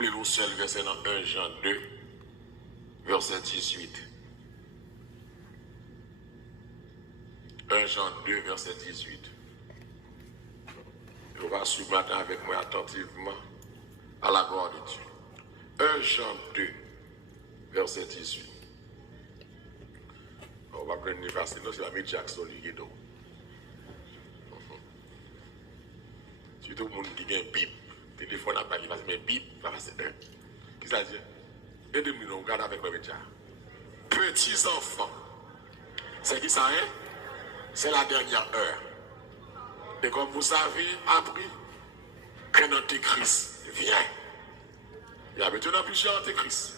Nous seul verset dans 1 Jean 2, verset 18. 1 Jean 2, verset 18. On va suivre maintenant avec moi attentivement à la gloire de Dieu. 1 Jean 2, verset 18. On va prendre une facile, c'est la mettre Jackson Ligido. Surtout le monde qui a une Bible. Téléphone n'a pas, il va se mettre Bible, il va se mettre. Qui ça dit? Aidez-moi, on regarde avec moi déjà. Petits enfants. C'est qui ça, hein? C'est la dernière heure. Et comme vous avez appris qu'un antéchrist vient, il y a maintenant plusieurs antéchrists.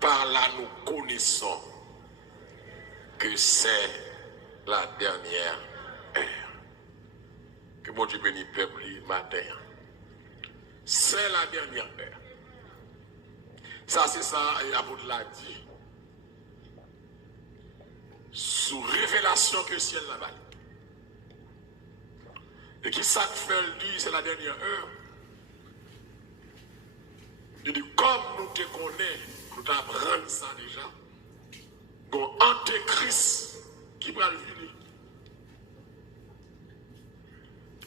Par là, nous connaissons que c'est la dernière heure. Que mon Dieu bénisse le peuple matin. C'est la dernière heure. Ça, c'est ça, et l'apôtre l'a dit. Sous révélation que le ciel n'a pas. Et qui ça fait le dire, c'est la dernière heure. Il dit, comme nous te connaissons, nous t'apprenons ça déjà. Donc, antéchrist qui va le venir.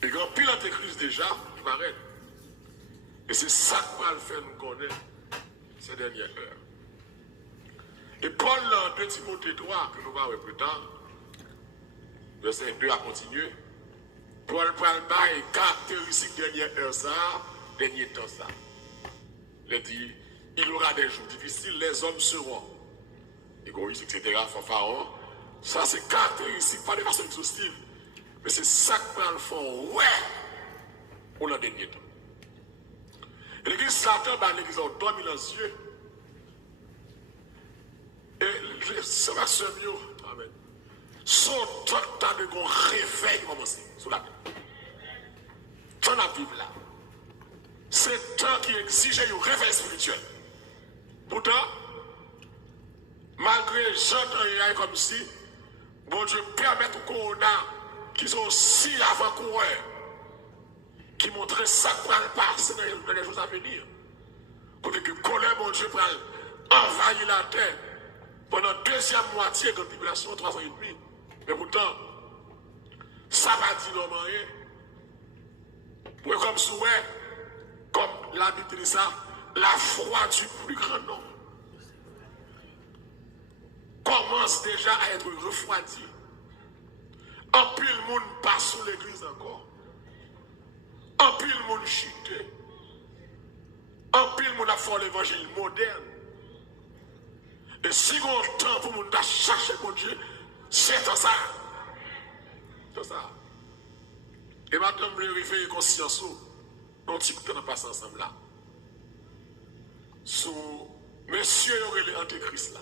Et quand pile antéchrist déjà, il m'arrête. Et c'est ça qui va le faire nous connaître ces dernières heures. Et Paul, dans 2 Timothée 3, que nous va voir plus tard, verset 2 à continuer, Paul parle de caractéristiques dernière heure, ça, dernier temps, ça. Il dit, il y aura des jours difficiles, les hommes seront égoïstes, etc., fanfarons. Ça, c'est caractéristique, pas de façon exhaustive. Mais c'est ça que Paul fait, ouais, pour le dernier temps. Et l'église Satan, l'église a dormi dans les yeux. Et ça va se mieux. Amen. Son temps de réveil commencer sous la terre. Temps à vivre là. C'est un temps qui exige un réveil spirituel. Pourtant, malgré j'entends comme si, bon Dieu permet qu'on a qui sont si avant-coureurs, qui montrent ça pour le passer dans les jours à venir. Pour que colère, mon Dieu, pour envahir la terre pendant la deuxième moitié de la tribulation, 3 ans et demi. Mais pourtant, ça va dire non rien. Pour comme souhait, comme l'habitude de ça, la foi du plus grand nombre commence déjà à être refroidie. En plus, le monde passe sous l'église encore. En plus, le monde chuté. En plus, le monde a fait l'évangile moderne. Et si on a le temps pour le monde chercher mon Dieu, c'est ça. C'est ça. Et maintenant, je vais réveiller conscience. On petit temps de passer ensemble là. Sous monsieur aurait les antéchrist là.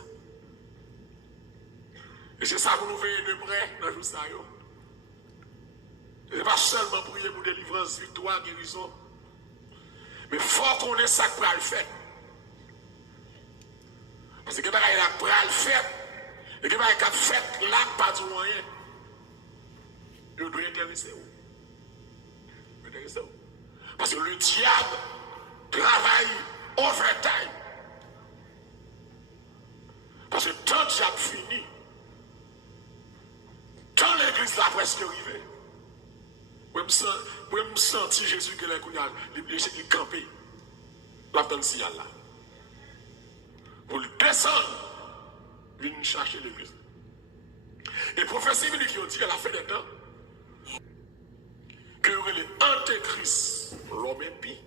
Et c'est ça que nous veillons de près dans le jour ça. Ce n'est pas seulement prier pour délivrance, victoire, guérison. Mais il faut qu'on ait ça pour le faire. Parce que il y a pour le faire. Et il y a fait là, pas du moyen. Il doit intéresser où? Parce que le diable travaille overtime. Parce que tant que j'ai fini, tant l'église là presque arrivée, je me sens Jésus qui est campé. Là, dans le signal là. Pour le descendre, venir chercher l'église. Et prophétie qui ont dit à la fin des temps que les antéchrists, l'homme impie,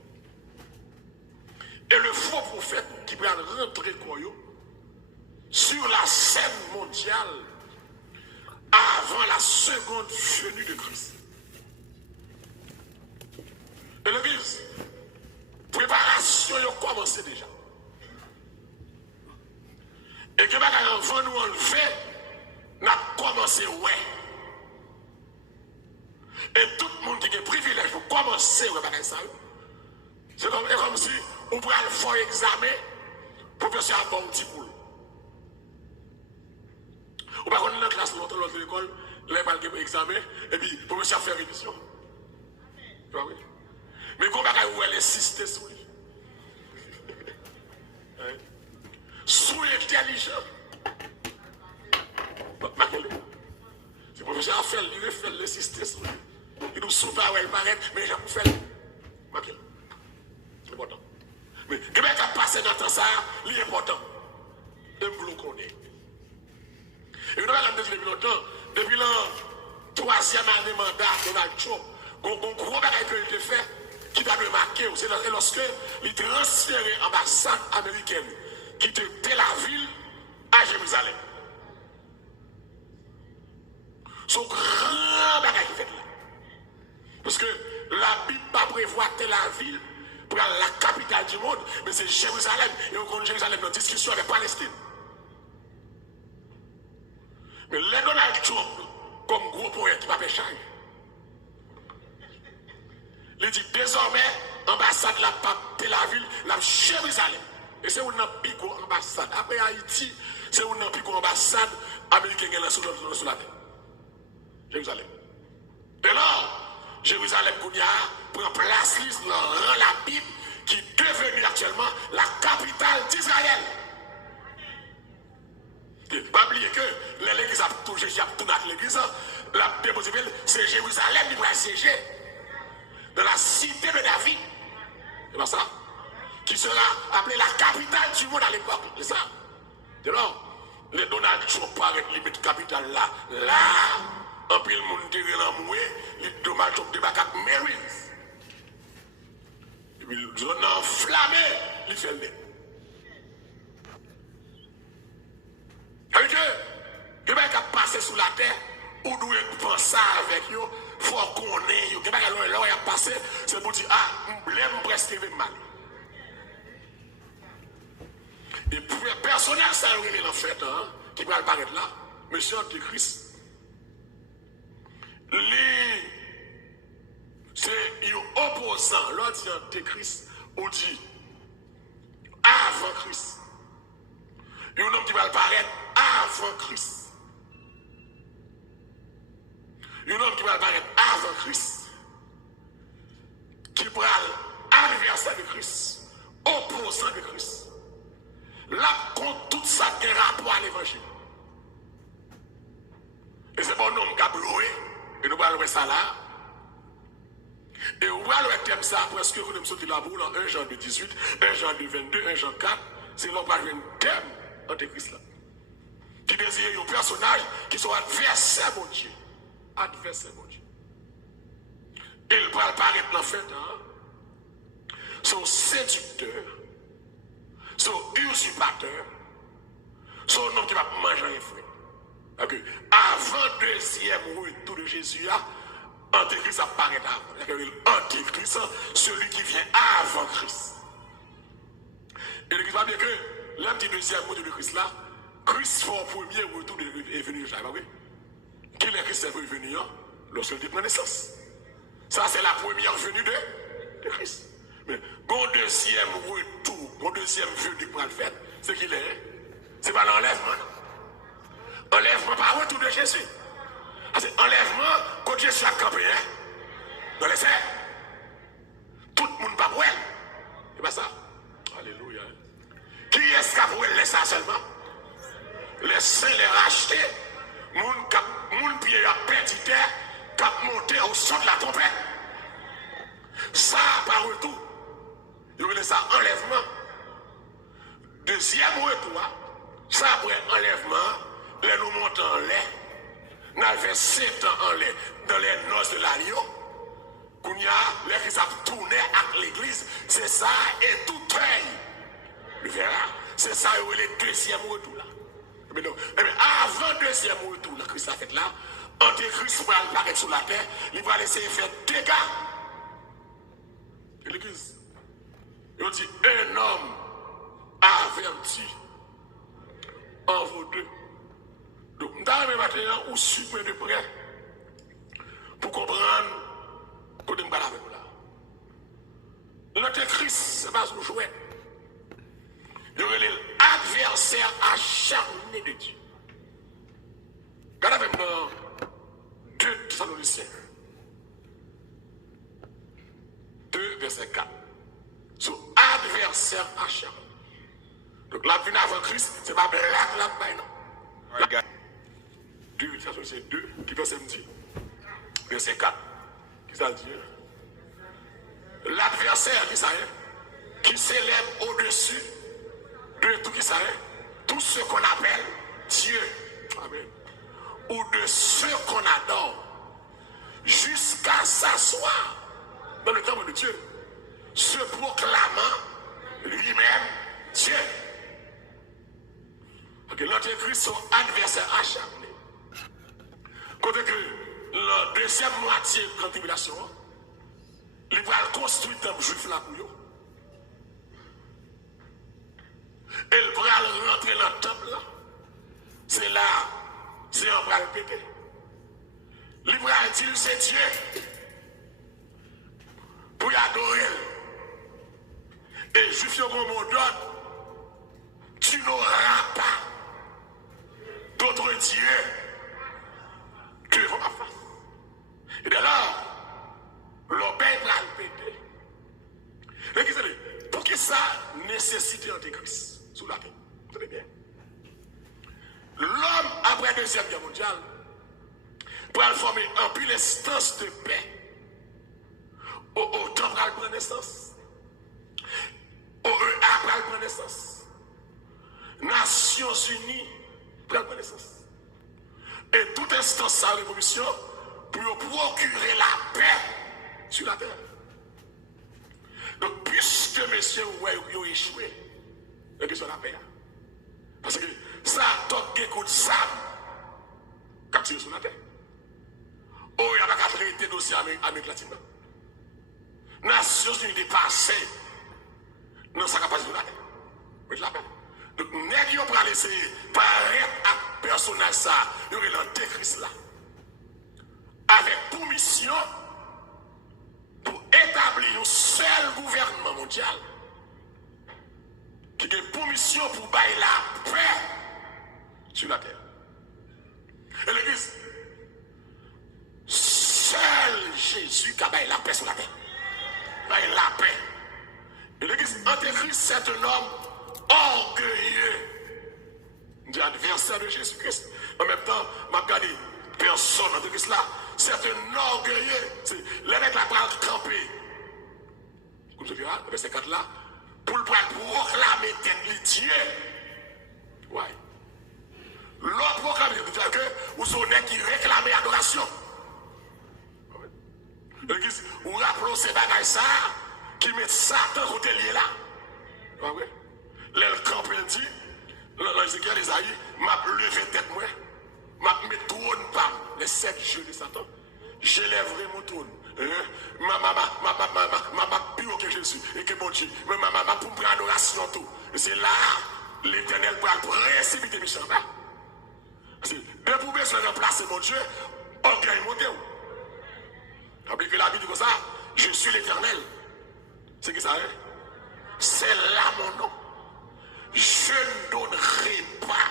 et le faux prophète qui va rentrer sur la scène mondiale avant la seconde venue de Christ. Et l'église, préparation a commencé déjà. Et que avant nous enlever, nous avons commencé, ouais. Et tout le monde qui a privilège pour commencer, ouais, ça. C'est comme si on pourrait aller faire un examen, professeur a bon petit boulot. Ou pas qu'on est dans la classe, longtemps dans l'école, là, il y a un examen, et puis, professeur fait révision. Tu vois, oui. Mais comment est-ce qu'elle insiste sur lui? méchant. C'est pour ça qu'il refait le système. Il nous souffle, il paraît, mais j'ai fait. C'est important. Mais il y a passé dans le temps, c'est important. Et vous le connaissez. Et nous avons dit depuis longtemps, depuis le 3e année mandat de Donald Trump, un gros bagage qui a été fait, qui a remarqué, c'est lorsque il transféré l'ambassade américaine qui était Tel Aviv à Jérusalem. Son grand bagage qui fait là. Parce que la Bible ne prévoit pas Tel Aviv pour la capitale du monde, mais c'est Jérusalem. Et on connaît Jérusalem dans la discussion avec Palestine. Mais les Donald Trump, comme gros poète qui va faire changer. Il dit désormais, l'ambassade la Tel Aviv, la Jérusalem. Et c'est où on a pico ambassade. Après Haïti, c'est où on a pico ambassade américaine sur la terre. Jérusalem. Dès lors, Jérusalem prend place dans la Bible qui est devenue actuellement la capitale d'Israël. Il ne faut pas oublier que l'église a touché, l'église, la déposée, c'est Jérusalem qui va siéger dans la cité de David. C'est pas ça? Qui sera appelée la capitale du monde à l'époque. C'est ça? Dès lors, les Donald Trump paraît limite capitale là. Là, en pile monde tiré dans moué, les Donald Trump débarque à Marines. Et puis, ils ont enflammé, ils fait le nez. Avec eux, Québec a passé sous la terre, ou doit penser avec eux, il faut qu'on ait eux. Québec a passé, c'est pour dire, ah, l'aime presque mal. Et personnel, ça a eu en fait, hein, qui va apparaître là, monsieur Antéchrist. C'est un opposant, l'autre dit Antéchrist, ou dit avant Christ. Il y a un homme qui va apparaître avant Christ. Il y a un homme qui va apparaître avant Christ. Qui prend l'adversaire de Christ, opposant de Christ. Là, contre tout ça, qui a rapport à l'évangile. Et c'est bon homme qui a bloué, et nous allons voir ça là. Et on va le thème ça, presque vous nous sortez la boule en 1 Jean 18, 1 Jean 22, 1 Jean 4. C'est là qu'on va un thème Antéchrist là. Qui désire un personnage qui soit adversaire mon Dieu. Adversaire mon Dieu. Il va apparaître dans le fait, hein, son séducteur, son usurpateur, son nom qui va manger les fruits. Okay. Avant le deuxième retour de Jésus, Antéchrist apparaît avant. Antéchrist, celui qui vient avant Christ. Et l'église va dire que l'un du deuxième retour de Christ là, Christ fait le premier retour est venu déjà. Qui est Christ est venu lorsqu'il prend naissance. Ça, c'est la première venue de Christ. Mais mon deuxième retour, mon deuxième venue pour le faire, c'est qu'il est. C'est pas l'enlèvement. Enlèvement par retour de Jésus. C'est enlèvement quand Jésus a campé, hein? Dans les airs. Tout le monde va pour elle. C'est pas ça. Alléluia. Qui est-ce qui a pour elle ça seulement? Les saints les racheter. Moun pied a perdu terre, qui a monté au son de la trompette. Ça, par retour. Il y a ça enlèvement. Deuxième retour, ça après enlèvement, les nous montons en lait. Nous avons 7 ans en lait dans les noces de l'agneau. Qu'on y a, les qui ont tourné avec l'église, c'est ça et tout treuil. Le verra, c'est ça et le deuxième retour là. Mais non, avant le deuxième retour, là, Christ a fait là, Antéchrist va apparaître sur la terre, il va laisser faire dégâts. Et l'église, il dit un homme averti en vous deux. Donc, nous avons maintenant où suivre de près pour comprendre qu'on ne parle avec nous là. L'Antéchrist, c'est pas ce jouet. Il y aurait l'adversaire acharné de Dieu. Regardez maintenant 2 Thessaloniciens. 2 verset 4. Son adversaire acharné. Donc la vie avant Christ, c'est pas blague la baille, non. Right, guys. 2, ça c'est 2, qui verset me dit. Verset 4. Qui ça dit? L'adversaire, qui ça est? Qui s'élève au-dessus de tout qui ça est? Tout ce qu'on appelle Dieu. Amen. Ou de ceux qu'on adore. Jusqu'à s'asseoir dans le temple de Dieu. Se proclamant lui-même Dieu. Ok, l'antéchrist son adversaire acharné. Côté que la deuxième moitié de la tribulation, il va construire un temple juif là pour eux. Et il va rentrer dans le temple là. C'est là, c'est un bras le pété. Il va utiliser Dieu pour y adorer. Et juif au mot d'ordre, tu n'auras pas d'autre Dieu que devant ma face. Et de là, l'obéit va le péter. Et pour que ça nécessite l'antéchrist sous la terre. Vous savez bien. L'homme, après la Deuxième Guerre mondiale, pour former un pile instance de paix, au temps pour prendre naissance, au EA pour prendre naissance, Nations Unies pour prendre naissance. Et toute instance de la révolution pour procurer la paix sur la terre. Donc, puisque messieurs, vous avez échoué, la question de la paix. Parce que ça a tant de coups de sable quand tu es sur la terre. Oh, il n'y a pas qu'à traiter dossier Amérique latine. Nations Unies dépassées dans sa capacité de la terre. Oui, la paix. Donc, nous avons laissé paraître à personnage ça, il y aurait l'antéchrist là. Avec pour mission, pour établir un seul gouvernement mondial, qui a pour mission pour bailler la paix sur la terre. Et l'église, seul Jésus qui a baillé la paix sur la terre. Bailler la paix. Et l'église, antéchrist, c'est un homme orgueilleux, du adversaire de Jésus-Christ. En même temps, m'a regardé personne antéchrist là, c'est un orgueilleux. Les mecs là pour camper. Comme je dis, le verset 4 là, pour proclamer Dieu. Ouais. L'autre proclame, c'est-à-dire que vous êtes qui réclament adoration. L'église, vous rappelez ces bagages ça, qui mettent Satan côté lié là. Ah ouais. Le camp dit, l'Ézéchiel Isaïe, m'a levé tête moi, m'a mis trône pas les 7 jeux de Satan. J'élèverai mon trône. Ma plus haut que Jésus et que mon Dieu. Mais ma pour prendre adoration tout. Et c'est là l'Éternel pour précipiter mes chambres. Dès pour besoin de remplacer mon Dieu, orgueil monté. Rappelez que la Bible dit comme ça, je suis l'Éternel. C'est qui ça hein? C'est là mon nom. Je ne donnerai pas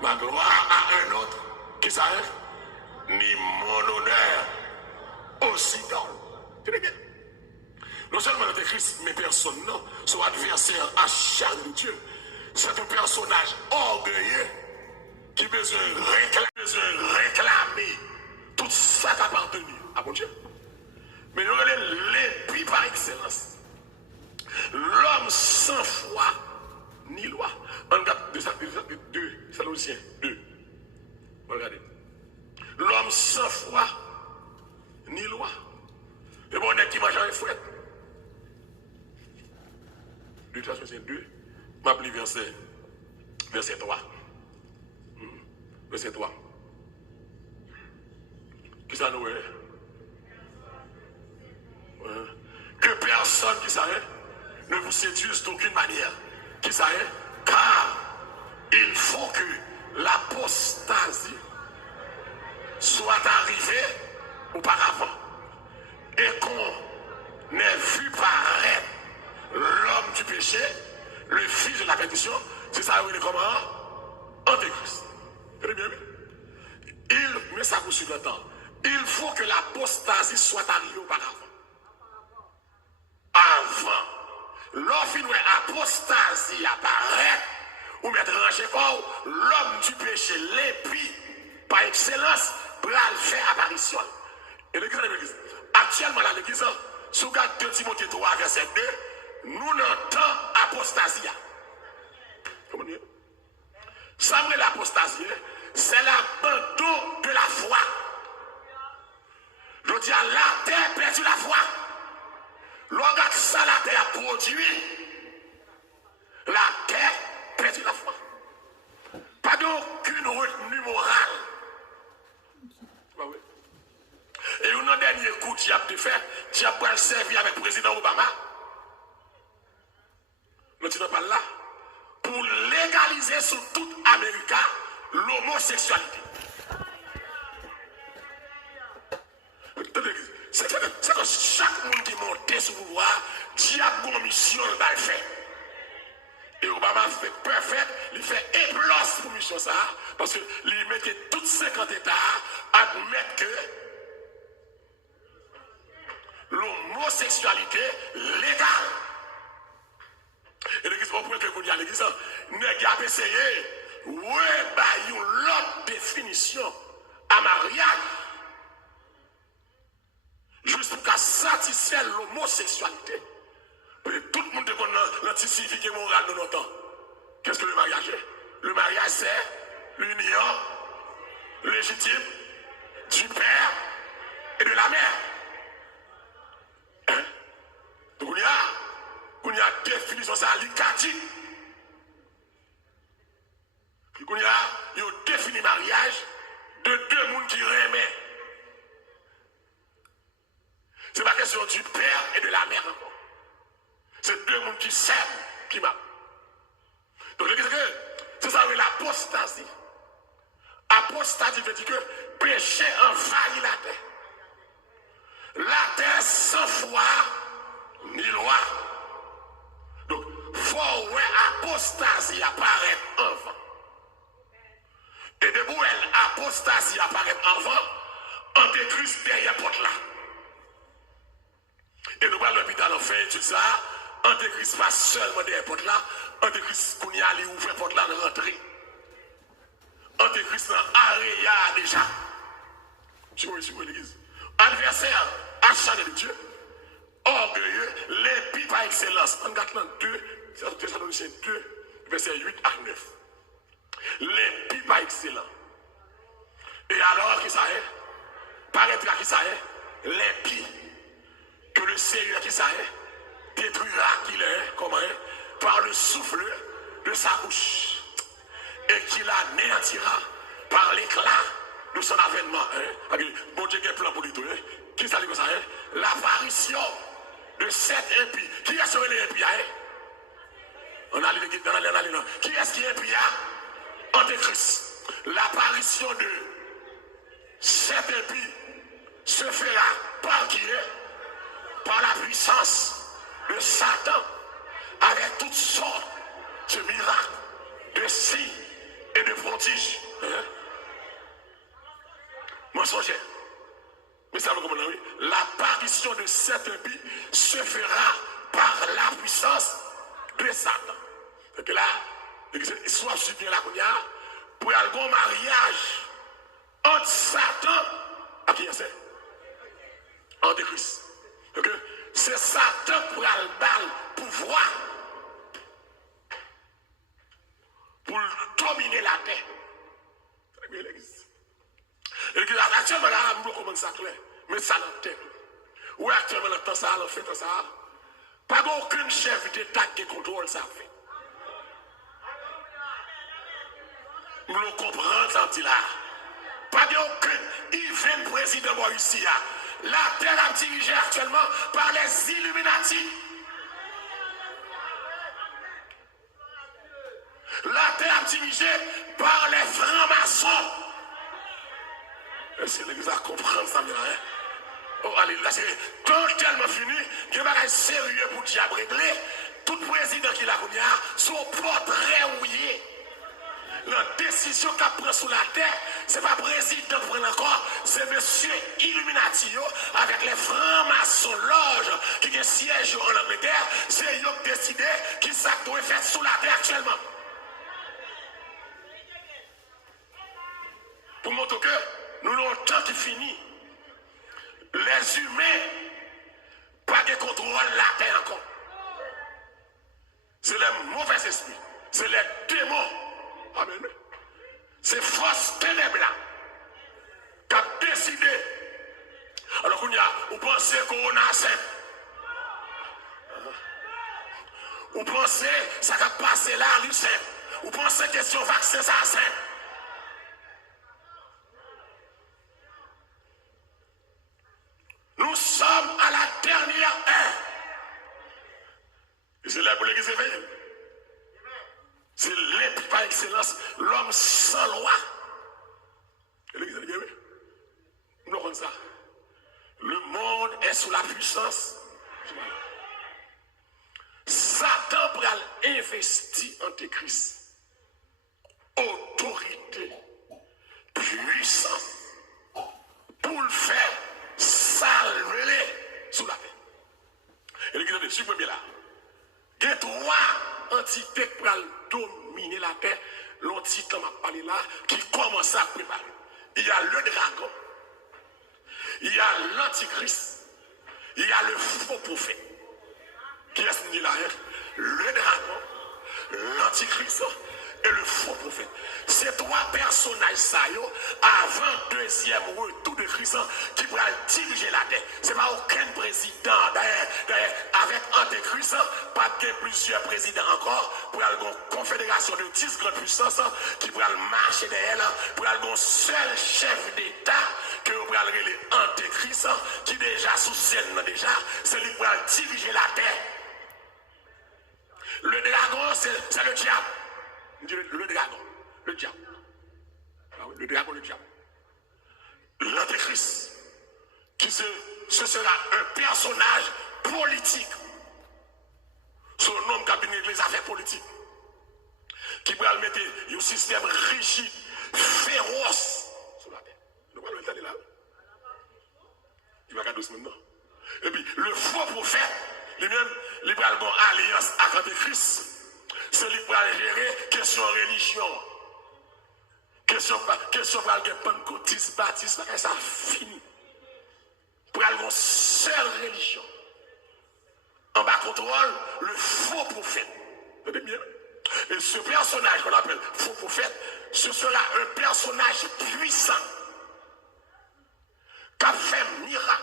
ma gloire à un autre qui ça hein? Ni mon honneur aussi dans. Tenez bien. Non seulement l'antéchrist, mais personne, non, son adversaire acharné de Dieu. C'est un personnage orgueilleux qui besoin réclamer tout ça qui appartenu à mon Dieu. Mais nous regardons l'épée par excellence. L'homme sans foi ni loi. On regarde 2 Thessaloniciens 2. Regardez. L'homme sans foi ni loi. Et bon, on est qui mange avec fouette. 2 Thessaloniciens 2, m'a pris verset 3. Verset 3. Qui ça nous est? Que personne qui ça est ne vous séduise d'aucune manière. Qui ça est? Car il faut que l'apostasie soit arrivée auparavant et qu'on ait vu paraître l'homme du péché, le fils de la perdition. C'est ça, il est comment? Antéchrist. Très bien. Il met ça sur le temps. Il faut que l'apostasie soit arrivée auparavant. Avant. L'offre apostasie apparaît, ou mettre rangé fort, l'homme du péché, l'impie, par excellence, pour faire apparition. Et l'église, actuellement, dans l'église, sous 2 Timothée 3, verset 2, nous n'entendons apostasie. Comment dire? Ça, l'apostasie, c'est l'abandon de la foi. Je dis à la terre perdu la foi. L'organe ça, la terre produit. La terre perdu la foi. Pas d'aucune retenue morale. Et un dernier coup, tu as fait, tu as servi avec le président Obama. Mais tu n'es pas là. Pour légaliser sur toute Amérique l'homosexualité. C'est que chaque monde qui monte sur le pouvoir, Dieu a une mission dans le fait. Et Obama fait parfait, il fait éplose pour mission ça, parce qu'il mettait toutes 50 États à admettre que l'homosexualité légale. Et l'église, au point que vous dites à l'église, n'est pas essayé, ouais, bah, une autre définition à mariage. Juste pour satisfaire l'homosexualité. Tout le monde est l'antisignifié moral de notre temps. Qu'est-ce que le mariage est? Le mariage, c'est l'union légitime du père et de la mère. Hein? Donc, il y a définition ça, l'icati. Puis, il y a défini mariage de 2 mondes qui remettent. Ce n'est pas question du père et de la mère encore. C'est 2 mondes qui s'aiment, qui m'aiment. Donc, c'est ça, l'apostasie. Apostasie veut dire que péché envahit la terre. La terre sans foi ni loi. Donc, il faut que l'apostasie apparaît avant. Et de où l'apostasie apparaît avant, Antéchrist derrière porte là. Et nous allons à l'hôpital en fait tout ça. Antéchrist pas seulement derrière porte là. Antéchrist qu'on y a allé ouvrir porte là de rentrer. Antéchrist dans aréa déjà. Tu vois l'église. Adversaire, acharné de Dieu. Orgueilleux, l'impie par excellence. En Galates 2, Thessaloniciens 2, versets 8 à 9. L'impie par excellence. Et alors, qui ça est? Paraîtra qui ça est? L'impie. Que le Seigneur qui ça est? Détruira qu'il est, comment est? Par le souffle de sa bouche. Et qu'il anéantira par l'éclat de son avènement. Hein? Bon Dieu, il y a un plan pour lui tout. Hein? Qui ça dit comme ça? Hein? L'apparition de cet impie. Qui est-ce que les impies? Hein? On a les qui est-ce qui est impie? Antéchrist. L'apparition de cet impie se fera par qui est? Par la puissance de Satan, avec toutes sortes de miracles, de signes et de prodiges. Hein? Mensonger. Mais ça vous comprenez, oui? L'apparition de cet impie se fera par la puissance de Satan. Donc là, soit je bien la cognac, pour un bon mariage entre Satan et qui est-ce? Antéchrist. Okay? C'est Satan pour aller le pouvoir pour dominer la terre. Et actuellement, là, nous commençons ça clair. Mais ça dans la terre. Ou actuellement, dans le temps, ça, on fait ça. Pas aucun chef d'État qui contrôle ça. Nous comprenons ça là. Pas aucun. Il vient le président Mauricie. La terre est dirigée actuellement par les Illuminati. La terre est dirigée par les francs-maçons. C'est l'église à comprendre ça, hein? Oh, alléluia, c'est totalement fini. Il y a un sérieux pour diable réglé. Tout président qui l'a connu, son portrait ouillé. La décision qu'a pris sur la terre, ce n'est pas le président qui prend encore, c'est monsieur Illuminati avec les francs-maçons loges qui siègent en Angleterre. C'est eux qui décider qui ça doit faire sous la terre actuellement. Pour montrer que nous avons un temps qui finit. Les humains, pas de contrôle la terre encore. C'est les mauvais esprits, c'est les démons. Amen. C'est force ténèbres là qui a décidé. Alors qu'on y a, vous pensez qu'on a saint. Vous pensez ça va passer là, lui saint. Vous pensez question vaccin ça saint. Nous sommes à la dernière heure. Et c'est là pour l'église éveillée. C'est l'être par excellence, l'homme sans loi. Et l'église éveillée, nous avons ça. Le monde est sous la puissance. Satan pour investir en Christ. Autorité, puissance, pour le faire salver sous la terre. Et l'église de suivre là. Il y a trois entités pour dominer la terre. L'entité m'a parlé là, qui commence à préparer. Il y a le dragon, il y a l'antichrist, il y a le faux prophète. Qui est-ce qu'il dit là? Le dragon, l'antichrist et le faux prophète. Ces trois personnages ça, avant le deuxième retour de Christ, qui pourra diriger la terre. Ce n'est pas aucun président. D'ailleurs, avec Antéchrist, pas de plusieurs présidents encore, pour avoir une confédération de 10 grandes puissances qui pourra marcher derrière, pour avoir un seul chef d'État que vous pourrez aller Antéchrist, qui déjà sous scène déjà, c'est lui qui pourra diriger la terre. Le dragon, c'est le diable. Le dragon, le diable. Ah oui, le dragon, le diable. L'antéchrist, ce sera un personnage politique. Son nom cabinet les affaires politiques. Qui pourra mettre un système rigide, féroce sur la terre. Nous allons le là. Il va garder maintenant. Et puis, le faux prophète, lui-même, il va avoir une alliance avec l'antéchrist. C'est lui qui va gérer question religion. Question pour le pentecôtiste, baptiste, ça finit. Pour avoir une seule religion. En bas contrôle, le faux prophète. Vous voyez bien? Et ce personnage qu'on appelle faux prophète, ce sera un personnage puissant. Qui a fait miracle,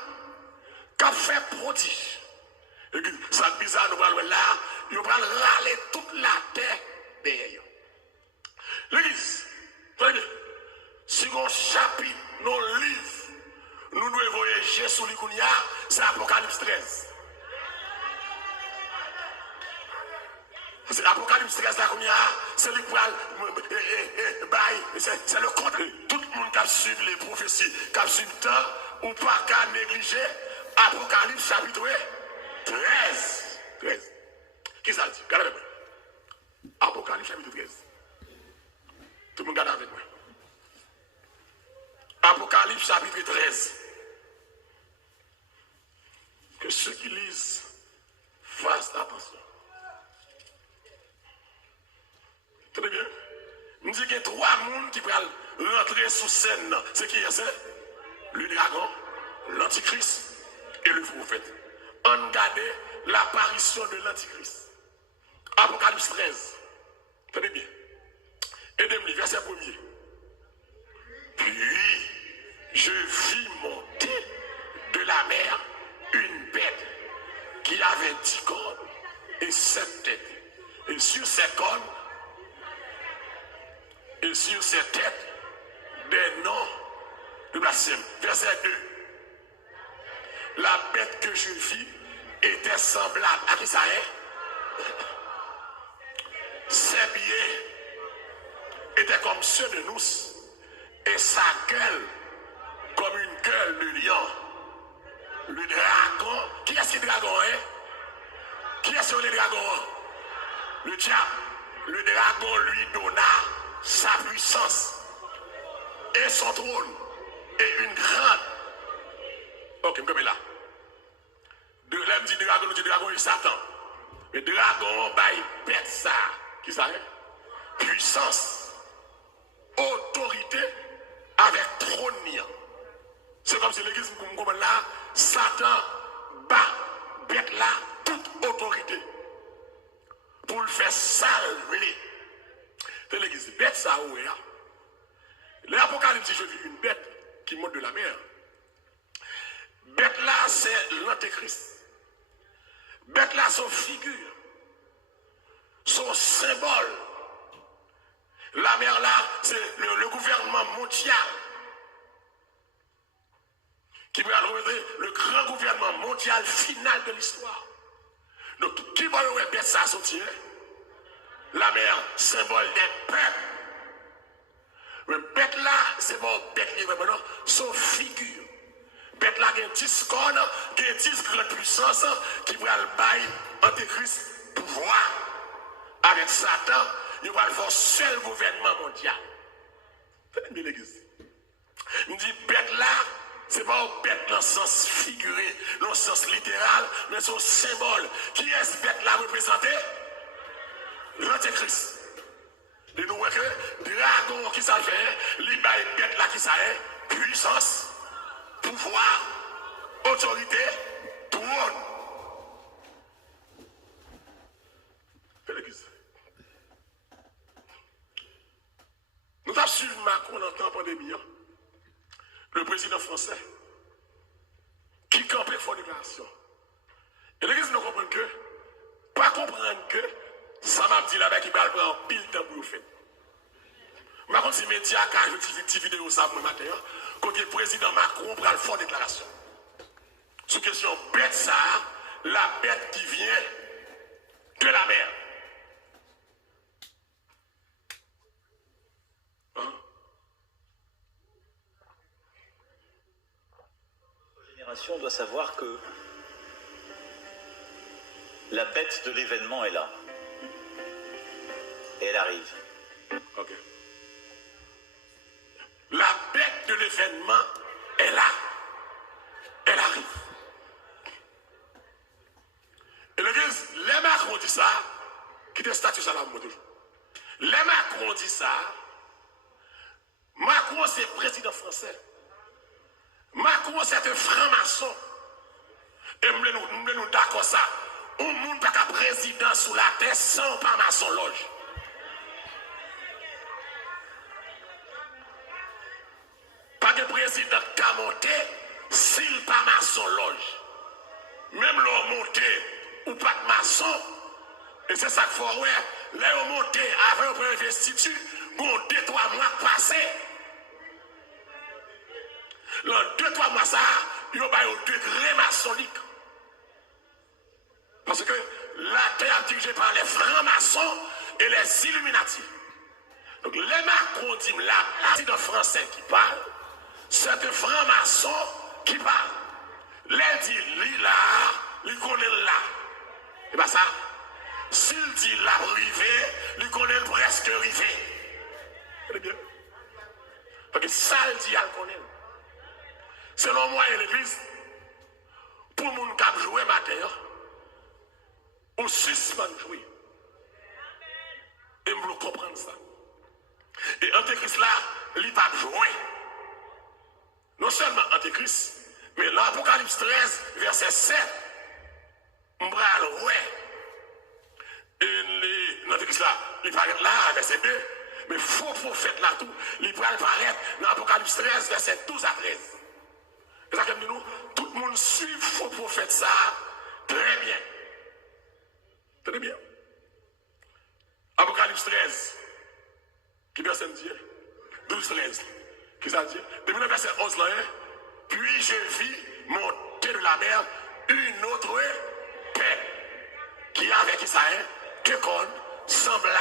qui a fait prodige. Et ça bizarre, nous allons là, nous allons râler toute la terre derrière. L'église, si on chapitre nos livres, nous devons voyager sur l'Ikounia, c'est Apocalypse 13. C'est l'Apocalypse 13 là qu'on y a, c'est le c'est le contre. Tout le monde qui a suivi les prophéties, qui a suivi le temps, ou pas qu'à négliger Apocalypse chapitre 13. 13. Qui ça dit? Regardez avec moi. Apocalypse chapitre 13. Tout le monde regarde avec moi. Apocalypse chapitre 13. Que ceux qui lisent fassent attention. Très bien. Nous disons qu'il y a trois mondes qui peuvent rentrer sous scène. C'est qui est-ce? Le dragon, l'antichrist et le prophète. On regarde l'apparition de l'antichrist. Apocalypse 13. Tenez bien. Aidez-moi, verset 1er. Puis, je vis monter de la mer une bête qui avait 10 cornes et 7 têtes. Et sur ces cornes, et sur ses têtes, des noms de blasphème. Verset 2. La bête que je vis était semblable à qui ça est? Ses pieds étaient comme ceux de nous, et sa gueule comme une gueule de lion. Le dragon, qui est-ce le dragon, hein? Qui est-ce le dragon? Le diable. Le dragon lui donna sa puissance et son trône et une grande. Ok, comme là. De l'homme dit dragon et Satan. Mais dragon, bail, bête ça. Qui ça est? Puissance, autorité avec trône. C'est comme si l'église, comme là, Satan bat, bête là, toute autorité. Pour le faire salver. C'est l'église, bête ça, oui. L'Apocalypse, je vis une bête qui monte de la mer. Bête là, c'est l'antéchrist. Bête là, son figure, son symbole. La mer là, c'est le gouvernement mondial qui va retrouver le grand gouvernement mondial final de l'histoire. Donc, qui va le bête ça sortir? La mer, symbole des peuples. Le bête là, c'est bon, bête libre maintenant, son figure. Bête là, il y a 10 cornes, il y a 10 grandes puissances qui vont le bail antéchrist pouvoir. Avec Satan, il va le faire seul gouvernement mondial. C'est bien l'église. Il dit bête là, c'est pas bête dans le sens figuré, dans le sens littéral, mais son symbole. Qui est-ce bête là représenté? L'antéchrist. Et nous voyons que dragon qui ça fait, les bête là qui ça est, puissance, pouvoir, autorité, trône. C'est l'église. Nous avons suivi Macron en temps de pandémie, le président français, qui campait fort déclaration. Et l'église nous comprend que, pas comprendre que, ça m'a dit là-bas qui va prendre pile temps pour le faire. Par contre, si les médias, quand je fais une petite vidéo ça pour le matin, quand le président Macron prend le fort déclaration. Sous question bête ça, la bête qui vient de la mer. Hein? La génération doit savoir que la bête de l'événement est là. Et elle arrive. Ok. La bête de l'événement est là. Elle arrive. Et l'église, les Macron dit ça, qui te statue ça là, moi toujours. Les Macron dit ça, Macron c'est président français. Macron c'est un franc-maçon. Et nous d'accord ça. On ne peut pas président sous la terre sans pas maçon loge. Pas de président qui a monté s'il pas maçon loge. Même l'on monté ou pas de maçon. Et c'est ça qu'il faut voir. Là, on monté avant un investiture, bon 2-3 mois passés. Dans 2-3 mois, ça, il y a un degré maçonnique. Parce que la terre est dirigée par les francs-maçons et les illuminatifs. Donc, les Macron disent là, c'est un français qui parle, c'est un franc-maçon qui parle. Les dit, lui là, lui connaît là. Et bien ça, s'il dit la rivé, lui connaît presque rivé. C'est bien. Parce que ça, il dit, il connaît. Selon moi et l'église, pour les gens qui jouent matin, on suspend jouer. Et je veux comprendre ça. Et Antéchrist là, il ne va pas jouer. Non seulement Antéchrist, mais l'Apocalypse 13, verset 7, on va le jouer. Et l'Antéchrist là, il va être là, verset 2, mais faux prophète là tout, il va apparaître dans l'Apocalypse 13, verset 12 à 13. Et ça comme nous, tout le monde suit faux prophète ça très bien. Très bien. Apocalypse 13. Qui verset dit 12-13. Qui ça dit? Depuis le verset 11 là, puis je vis monter de la mer une autre paix qui avait qui ça deux cornes semblables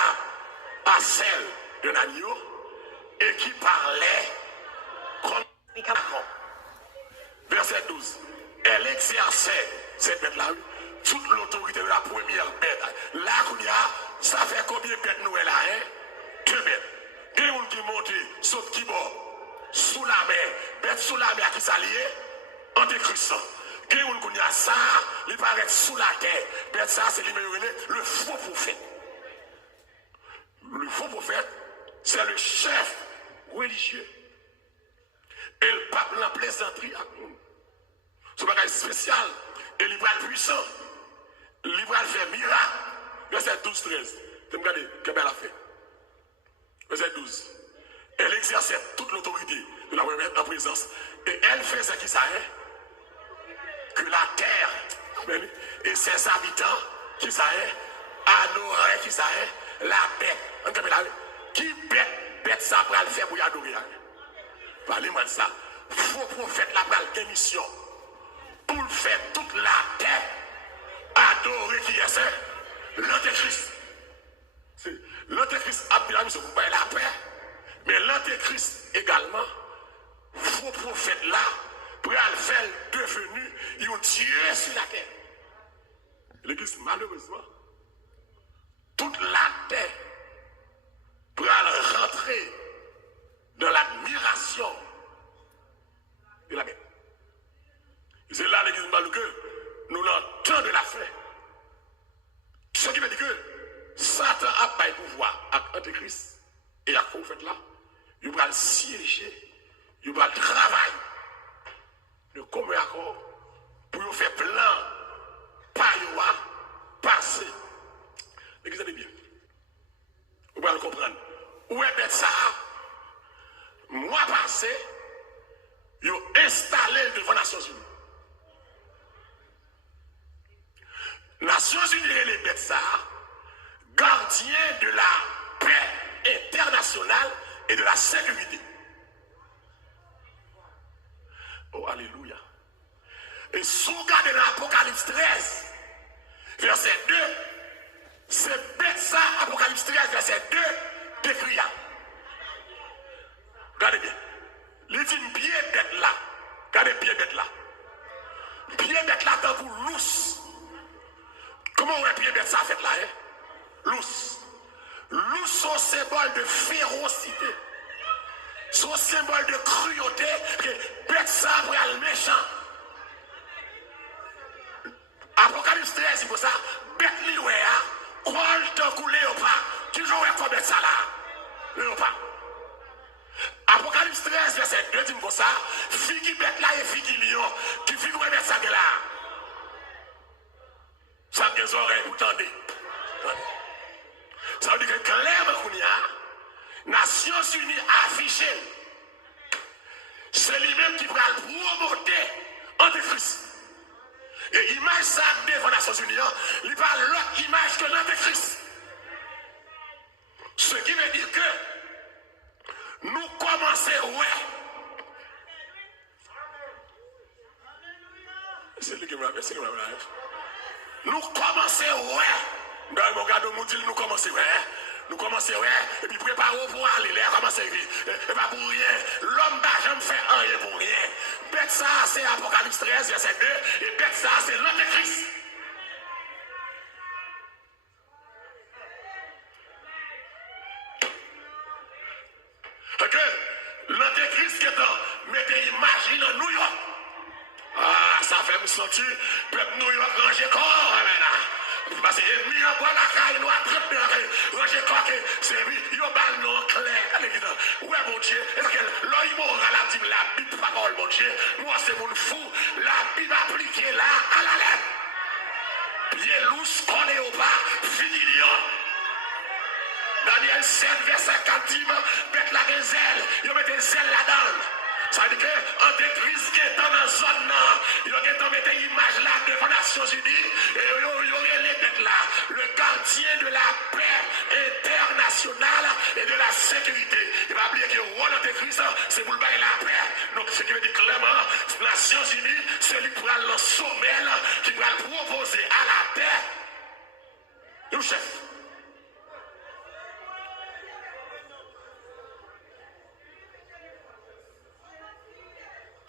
à celle de l'agneau et qui parlait comme verset 12. Elle exerçait cette bête-là toute l'autorité de la première bête. Là, ça fait combien de bêtes nous là, hein? 2 bêtes. Il y a qui monte, saute qui bord, sous la mer, bête sous la mer qui s'allie, Antéchrist. Qui on a ça, il paraît sous la terre. Mais ça, c'est le faux prophète. Le faux prophète, c'est le chef religieux. Et le pape l'a plaisanterie à nous. C'est un bagage spécial. Et il va être puissant. Il va faire miracle. Verset 12-13. Tu me regardes, qu'est-ce qu'elle a fait? Verset 12. Elle exerçait toute l'autorité de la remettre en présence. Et elle faisait qui ça est? Que la terre et ses habitants, qui ça est, adoraient qui ça est, la bête. Qui bête ça pour le faire pour y adorer? Parlez-moi de ça. Faux prophète la pral démission. Pour le faire toute la terre adorer qui est ça? L'antéchrist. L'antéchrist a bien mis sur la paix. Mais l'antéchrist également, faux prophète là, pour le faire devenu un Dieu sur la terre. L'église, malheureusement, toute la terre pour rentrer dans l'admiration de la bête. C'est là l'église que nous l'entendons de la fin. Ce qui veut dire que Satan a pas le pouvoir avec l'antéchrist et à faux fait là, il va le siéger, il va le travailler de commun accord pour faire plan, pas passer. L'église est bien. Vous allez le comprendre. Où est bête ça? Mois passé, ils ont installé devant les Nations Unies. Nations Unies et les bêtes ça, gardiens de la paix internationale et de la sécurité. Oh, alléluia. Et si vous regardez dans l'Apocalypse 13, verset 2, c'est bête ça, Apocalypse 13, verset 2, décrit. Regardez bien. Les dit pied bête là. Regardez pied bête là. Pied bête là dans vous lousse. Comment on a pied bête ça fait là, hein? Lousse. Lousse son symbole de férocité. Son symbole de cruauté. Que bête ça pour le méchant. Apocalypse 13, c'est pour ça. Bête li ouais, quoi le coulé ou pas? Toujours comme bête ça là. Ou pas? Apocalypse 13, verset 2, dit comme ça, figi bête là et figi lion, qui fit nous mettre ça de là. Ça a des oreilles, vous tendez. Ça veut dire que clairement, qu'on y a, Nations Unies affiché, c'est lui-même qui va promoter Antéchrist. Et image ça devant Nations Unies, il parle l'autre image que l'Antéchrist. Ce qui veut dire que nous commençons, ouais. C'est lui qui me rappelle, c'est lui qui me rappelle. Nous commençons, ouais. Dans mon gars de Moudil, nous commençons, ouais. Nous commençons, ouais. Et puis préparons pour aller, là, commencer, et pas pour rien. L'homme n'a jamais fait rien pour rien. Bête ça, c'est Apocalypse 13, verset 2. Et bête ça, c'est l'Antéchrist. Que l'Antéchrist qui est dans, mettez imagine en New York. Ah, ça fait me sentir, peuple New York ranger corps, maintenant. Parce que l'ennemi en bois la caille, nous attrape, ranger corps, c'est lui, il y a balle non clair. Ouais, mon Dieu, est-ce que l'œil moral a dit la Bible, parole, mon Dieu, moi c'est mon fou, la Bible appliquée là, à la lettre. Pied lousse, collé au bas, fini lion. Daniel 7, verset 4, dit, bête la des ailes, il met des ailes là-dedans. Ça veut dire que Antéchrist qui est dans la zone, il a mis une image là devant les Nations Unies, et il y aurait les bêtes là, le gardien de la paix internationale et de la sécurité. Il va oublier que le rôle d'Antéchrist, c'est pour le bailler la paix. Donc, ce qui veut dire clairement, les Nations Unies, c'est lui qui va le sommet, qui va le proposer à la paix. Le chef.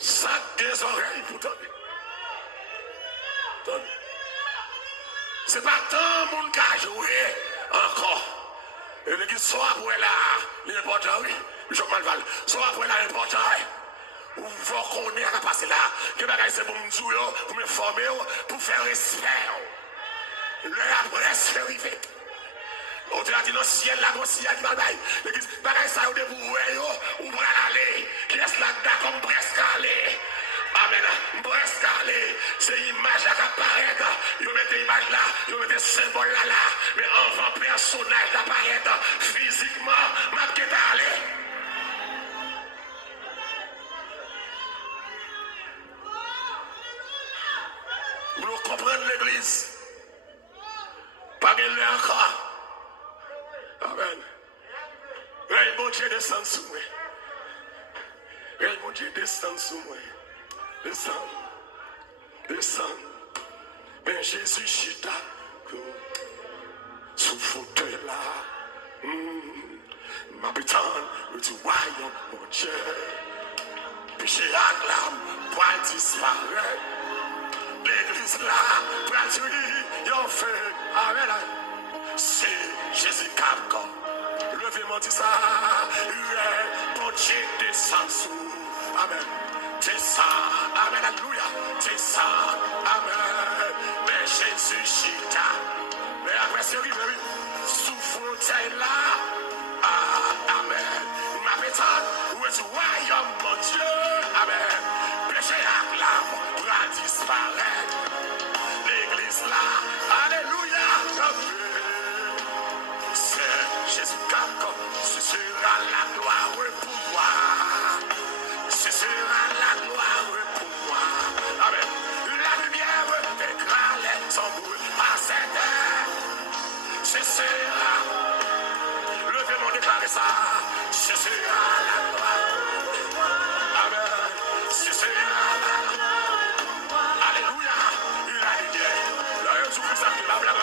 Ça des oreilles pour tendre. C'est pas tant le monde qui a joué encore. Et l'église soit pour là, l'important, oui. Bishop Malval, soit pour là, l'important, Ou faut qu'on ait à passer là. Que bagaille c'est pour me dire, pour me former, pour faire respect. Le après c'est arrivé. On te l'a dit dans le ciel, là, dans le ciel, qui va bailler. L'église, bagaille ça, ou de vous, ou pour aller. Qui est là, comme presque aller. Amen. Presque aller. C'est l'image qui apparaît. Vous mettez l'image là, vous mettez le symbole là. Mais avant personnage d'apparaître physiquement, m'a qu'est allé. Vous comprenez l'église? Pas de l'air encore. Amen. Hey, mon Dieu, descend sous moi. Hey, mon Dieu, descend sous moi. Descend. Descend. Ben Jésus, chita. Sous fauteuil là. M'habitant, le dit, voyons, mon Dieu. Péché à l'âme, pour disparaître. L'église là, pour tuer, y'en fait. Amen. C'est Jésus Capcom. Levez-moi dit ça. Bon Dieu descend sous. Amen. Descend. Amen. Alléluia. Descend. Amen. Mais Jésus chita. Mais après c'est arrivé. Sous fauteuil là. Amen. Ma pétante. Où est-ce royaume mon Dieu? Amen. Péché à l'âme va disparaître. L'église là. Alléluia. Jésus Capcom, ce sera la gloire pour moi. Ce sera la gloire pour moi. Amen. La lumière éclaire son bruit à cette heure. Ce sera. Levez-moi déclarer ça. Ce sera la gloire. Amen. Ce sera la gloire. Alléluia. La lumière. La Jésus-Christ a fait la blague.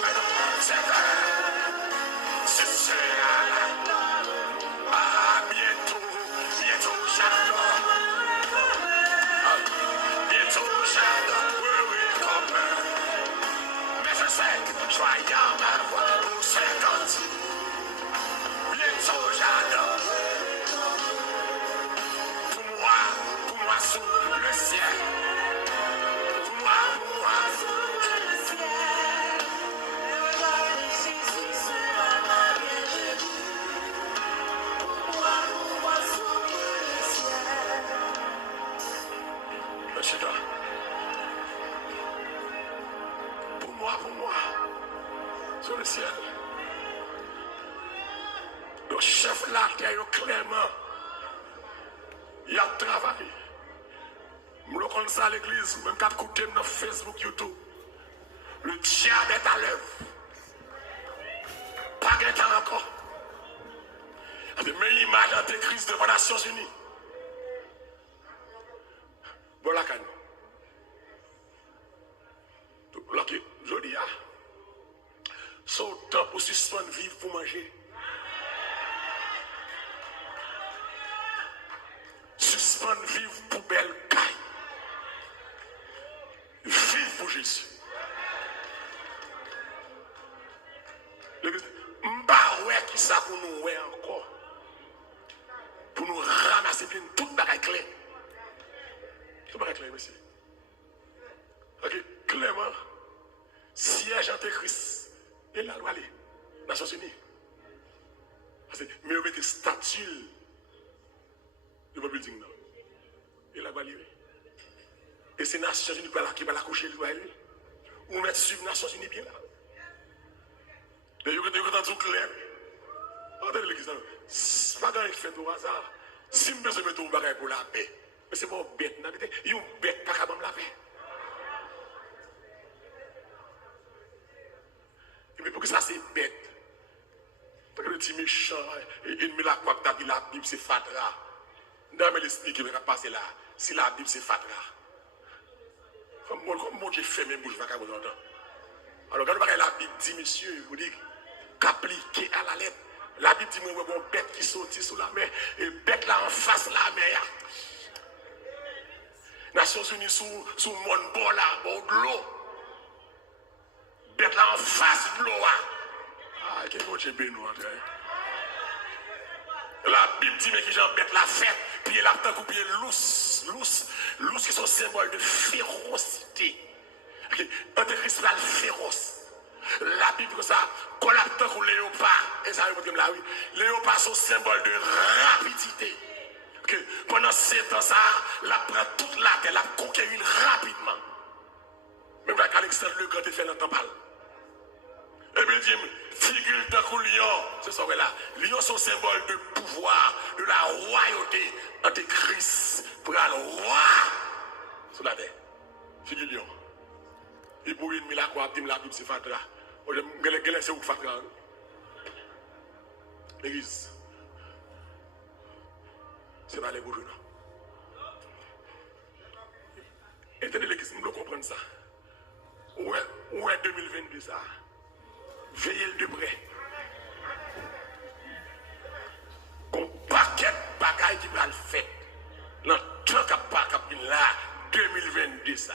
Cette heure. Ce sera la gloire. Ah, bientôt, j'adore. Bientôt, j'adore. Oui, comme. Mais je sais, joyeux ma voix pour 50. Bientôt, j'adore. Pour moi, sous le ciel. Pour moi, sous le ciel. Pour moi, sur le ciel. Le chef là, clairement, il a travaillé. Je le connais ça à l'église, même quand je écoute dans Facebook, YouTube. Le diable est à l'œuvre. Pas de temps encore. Il y a des meilleures images d'antéchrist devant les Nations Unies. Bon, la canne. Ok, je dis, son temps pour suspendre vivre pour manger. Suspendre vivre pour belle caille. Vivre pour Jésus. M'barouet qui ça pour nous ouais encore. Pour nous ramasser bien toute bagaille clé. Tout bagaille clé, monsieur. Ok, clairement. Siège antéchrist et la loi les Nations Unies. Parce que mieux mettre statue de mon building là. Et la loi les. Et c'est Nations Unies qui va la coucher le loi lui. Ou mettre sur Nations Unies bien là. Et vous avez entendu clair. Entendez l'église là. Pas grand fait au hasard. Si je me mets au bagage pour la paix. Mais c'est pas bête. Il y a une bête pas capable de la paix. Mais pour que ça c'est bête. Parce que le petit méchant, ennemi la quoi que la Bible c'est fatra. Dans l'esprit qui va passer là, si la Bible c'est fatra. Comme mon Dieu fait même bouche vaca longtemps. Alors quand la Bible dit monsieur, vous dit qu'appliquer à la lettre. La Bible dit moi bon bête qui sortit sous la mer et bête là en face la mer. Nations Unies sous mon bord là, bord de l'eau. Bête là en face de l'eau. Ah, quel bon Dieu béni, André. La Bible dit, mais qui j'en bête la fête, puis la tant ou bien lousse qui sont symbole de férocité. Antéchrist là, le féroce. La Bible comme ça, quand la tant ou léopard, et ça veut dire là, oui, léopard sont symbole de rapidité. Que pendant 7 ans, ça, la prend toute la terre, la conquérir rapidement. Même avec Alexandre le Grand, il fait l'entendre parler. Eh bien, dis figure d'un coup lion, c'est ça là. Lion sont symbole de pouvoir, de la royauté. Antéchrist pour le roi sur la terre. Figure lion. Il pour une mille à quoi, la Bible, c'est fatra. C'est où fatra. L'église. C'est pas les bourgeois. Entendez l'église, nous devons comprendre ça. Où est 2022 ça? Veillez de près. Un paquet de bagailles qui va le faire. Dans tant qu'à pas là, 2022 ça.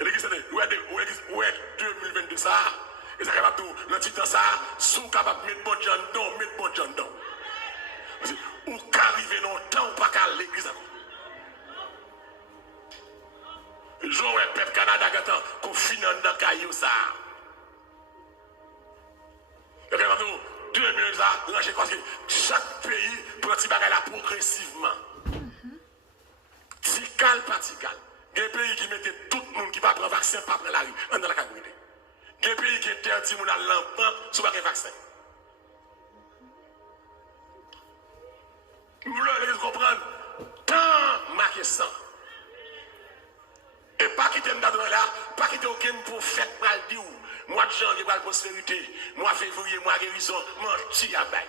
Et l'église, où est 2022 ça? Et ça capable tout, le titre ça, sous capable mettre bon John dedans, mettre bon John dedans. Ou qu'arriver dans le temps ou pas qu'à l'église. Jean ouais peuple Canada gâtant qu'on finit dans caillou ça. Et quand nous 2000 ça, ranger parce que chaque pays prend petit bagage là progressivement. Tical par tical. Des pays qui mettaient tout le monde qui va prendre vaccin pas prendre la rue dans la communauté. Des pays qui interdit mon à l'enfant sur pas vaccin. Vous voulez comprendre tant marqué ça. Et pas quitter le là, pas quitter aucun prophète pour le dire. Mois de janvier, mois de prospérité, mois de février, mois de guérison, menti à bail.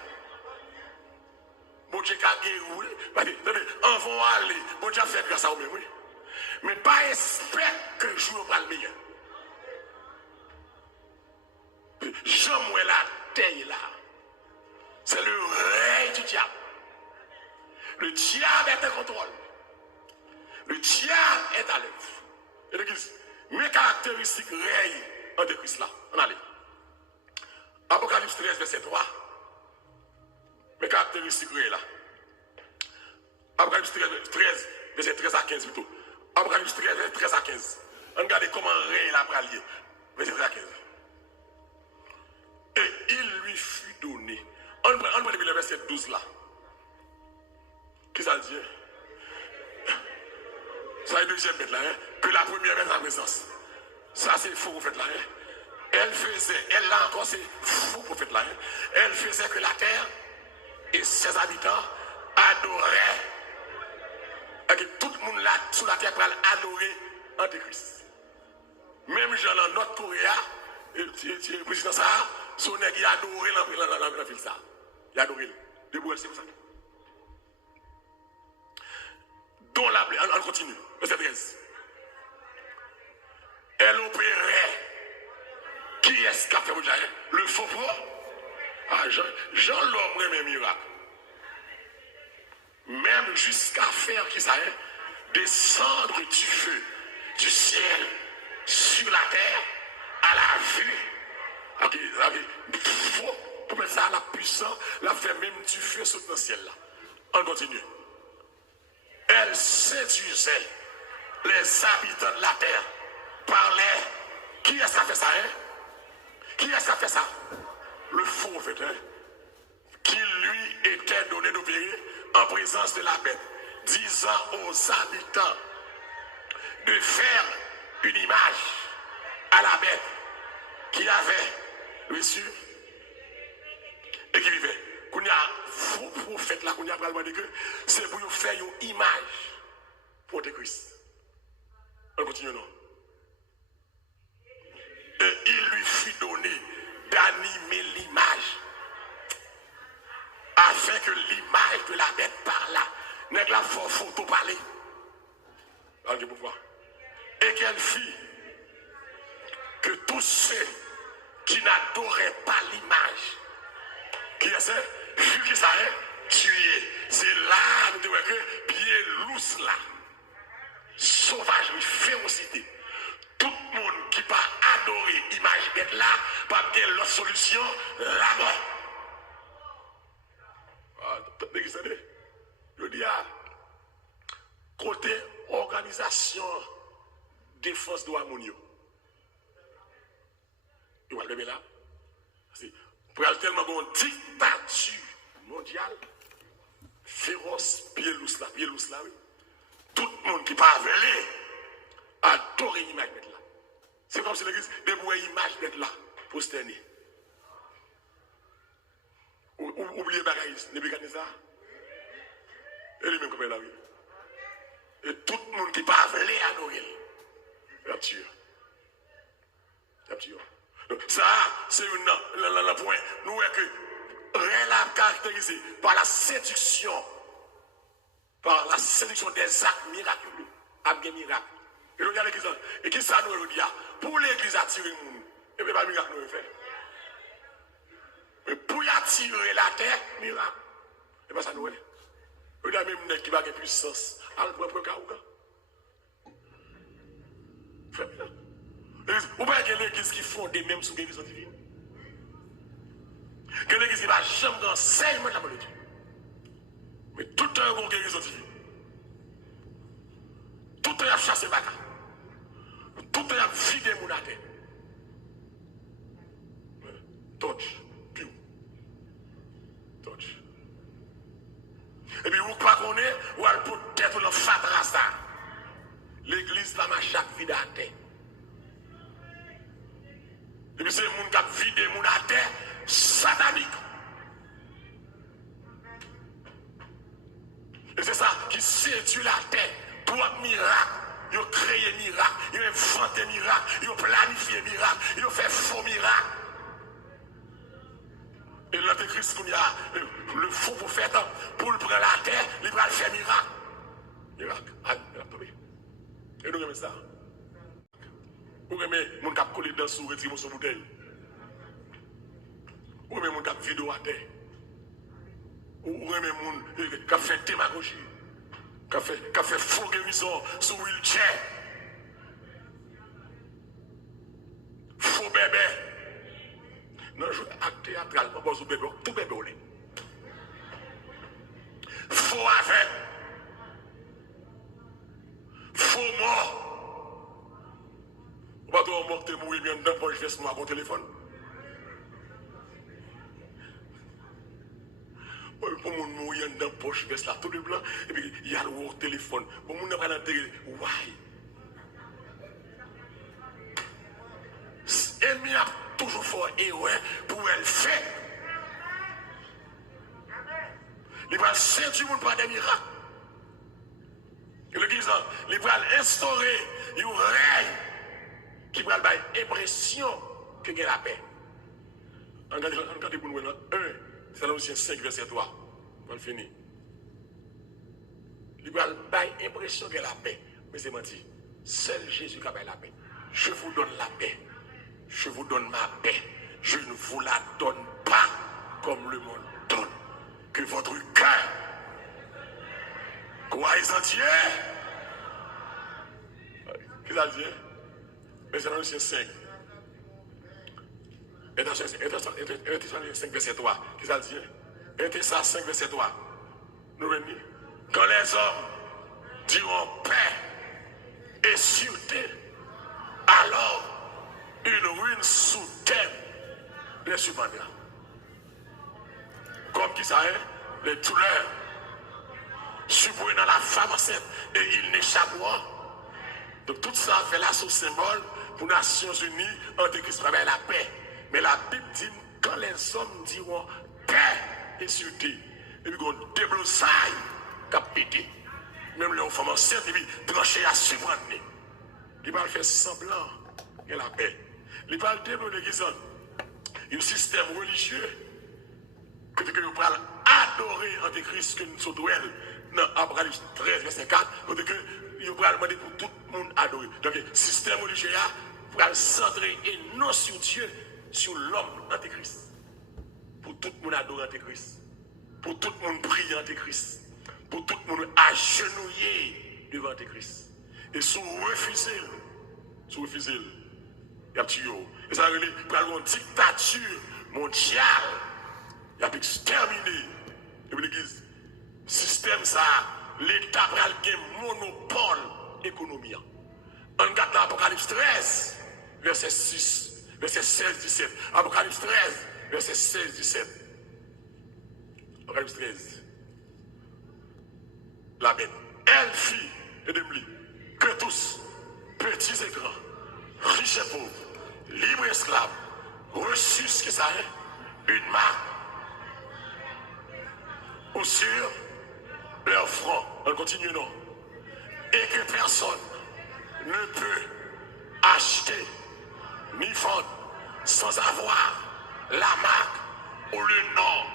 Bon Dieu a guéri, on va aller, bon Dieu a fait grâce à vous, oui. Mais pas espérer que le jour va le meilleur. J'aime la terre là. C'est le règne du diable. Le diable est en contrôle. Le diable est à l'œuvre. Et l'église, mes caractéristiques règnent en Christ là. On allait. Apocalypse 13, verset 3. Mes caractéristiques règnent là. Apocalypse 13, verset 13 à 15 plutôt. Apocalypse 13, verset 13 à 15. On regarde comment règne la pralier. Verset 13 à 15. Et il lui fut donné. On prend le verset 12 là. Qui ça dit? Ça est le deuxième bête là, hein? Que la première est en présence. Ça c'est faux prophète là. Hein? Elle là encore c'est faux prophète là. Hein? Elle faisait que la terre et ses habitants adoraient. Et que tout le monde là sous la terre va adorer Antéchrist. Même Jean dans notre Corée, le président ça, son nègre il a adoré la ville ça. Il a adoré. Debout, c'est pour ça. Dont la on continue. Verset 13. Elle opérait. Qui est-ce qui a fait le faux pro? Ah, Jean l'homme même miracle. Même jusqu'à faire qui ça est, descendre du feu, du ciel, sur la terre, à la vue. Faux. Pour mettre ça à la puissance, la fait même du feu sur le ciel là. On continue. Elle séduisait les habitants de la terre, parlait. Qui est-ce qui a fait ça, hein? Qui est-ce qui a fait ça? Le faux, en fait, hein? Qui lui était donné d'opérer en présence de la bête, disant aux habitants de faire une image à la bête qui avait reçu et qui vivait. Qu'on y a faux prophète là, qu'on y a parlé que c'est pour nous faire une image pour te Christ. On continue non. Et il lui fut donné d'animer l'image afin que l'image de la bête par là n'est la photo parler. Et qu'elle fit que tous ceux qui n'adoraient pas l'image, qui est-ce? Vu que ça est tué. C'est là que pied lousse là. Sauvagerie, férocité. Tout le monde qui va adorer l'image bête là, va avoir l'autre solution là-bas. dis à côté organisation défense de l'harmonie. Il va lever là. Pour y tellement bon dictature mondiale, féroce, pied lousse là, oui. Tout le monde qui parle adore l'image d'être là. C'est comme si l'église débrouille l'image d'être là pour se tenir. Oubliez bagaille, Nebuchadnezzar. Et lui-même comme elle arrive. Et tout le monde qui parle adorer. Il a tué. Donc ça, c'est le point. Nous voyons que réel caractérisé par la séduction des actes miraculeux, des miracles. Et nous regardons l'église. Et qui ça nous dit? Pour l'église attirer le monde, et bien pas miracle nous fait. Mais pour y attirer la terre, miracle. Et bien ça nous est. Il y a même des qui va avoir puissance. Alors, pour le Faites-le. Vous voyez que l'église qui fonde même sous guérison divine. Que l'église qui va jamais dans enseignement de la parole de Dieu. Mais tout le temps, il guérison divine. Tout le temps, il a chassé Baka. Tout le temps, il a vidé mon terre. Touch. Piou. Touch. Et puis, vous ne connaissez pas, vous allez peut-être le fatras ça. L'église, là, m'a chaque vie à terre. Et puis c'est le monde qui a vidé mon terre satanique. Et c'est ça qui séduit la terre. Pour un miracle, ils ont créé miracle, ils ont inventé miracle, ils ont planifié miracle, ils ont fait faux miracle. Et l'antéchrist, il y a le faux prophète, pour le prendre la terre, il va faire miracle. Miracle. Ah, il a tombé. Et nous aimons ça. Ou aimez mon cap collé dans sous retirer son bouteille. Ou aimez mon cap vidéo à terre. Ou aimez mon qui a fait démagogie. Qui a fait faux guérison sur wheelchair. Faux bébé. Non, je acte théâtral, pas besoin de bébé, tout bébé au lait. Faux avec. Faux mort. Vous ne pouvez pas morte mourir bien dans poche veste moi mon téléphone. Pour mon mourir dans poche veste là tout de blanc et puis il y a le téléphone. Pour mon n'a pas l'intérêt. Why? Ennemi a toujours fait erreur pour elle faire. Il va séduire le monde par des miracles. Et le disant, il va instaurer une règle qui va avoir l'impression que y a la paix. Regardez pour nous, 1, Thessaloniciens 5, verset 3. On finit. Il va avoir l'impression qu'il y a la paix. Mais c'est menti. Seul Jésus qui a la paix. Je vous donne la paix. Je vous donne ma paix. Je ne vous la donne pas comme le monde donne. Que votre cœur, croyez en Dieu. Qu'est-ce que ça dit? Mais c'est dans le 5. Et dans 5, verset 3. Qu'est-ce que ça dit? Et dans 5, verset 3. Nous venons. Quand les hommes diront paix et sûreté, alors une ruine soudaine les surprendra. Comme qui ça est? Les douleurs surprennent dans la femme enceinte et ils n'échapperont. Donc tout ça fait la sous symbole pour les Nations Unies, Antéchrist travaille la paix. Mais la Bible dit quand les hommes diront paix et sûreté, et puis qu'on débloussaille, cap pété. Même les femmes enceintes, et puis trancher à surprendre. Il va faire semblant de la paix. Il va développer un système religieux que vous pouvez adorer Antéchrist que nous sommes dans Apocalypse 13, verset 4, que vous pouvez demander pour tout le monde adorer. Donc, le système religieux pour centrer et non sur Dieu, sur l'homme Antéchrist. Pour tout le monde adorer Antéchrist. Pour tout le monde prier Antéchrist. Pour tout le monde agenouiller devant Antéchrist. Et si vous refusez, il y a tué. Et ça veut dire qu'il y a une dictature mondiale. Il y a exterminé. Et puis l'église, système ça, l'État va avoir un monopole économique. On regarde l'Apocalypse 13, verset 6, verset 16-17. Apocalypse 13, verset 16-17. Apocalypse 13. La bête, elle fit, et de que tous, petits et grands, riches et pauvres, libres et esclaves, reçus ce que ça est, une marque ou sur leur front. On continue, non? Et que personne ne peut acheter ni vendre sans avoir la marque ou le nom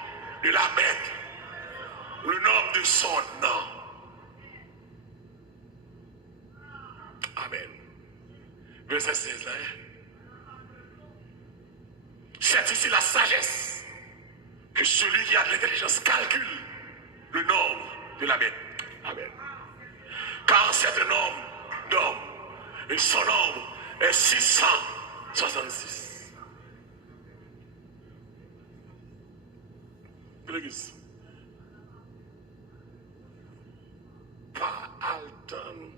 de la bête, le nom de son nom. Amen. Verset 16 là. C'est ici la sagesse que celui qui a de l'intelligence calcule le nombre de la bête. Amen. Car c'est un nombre d'homme et son nombre est 666. L'église. Pas attendre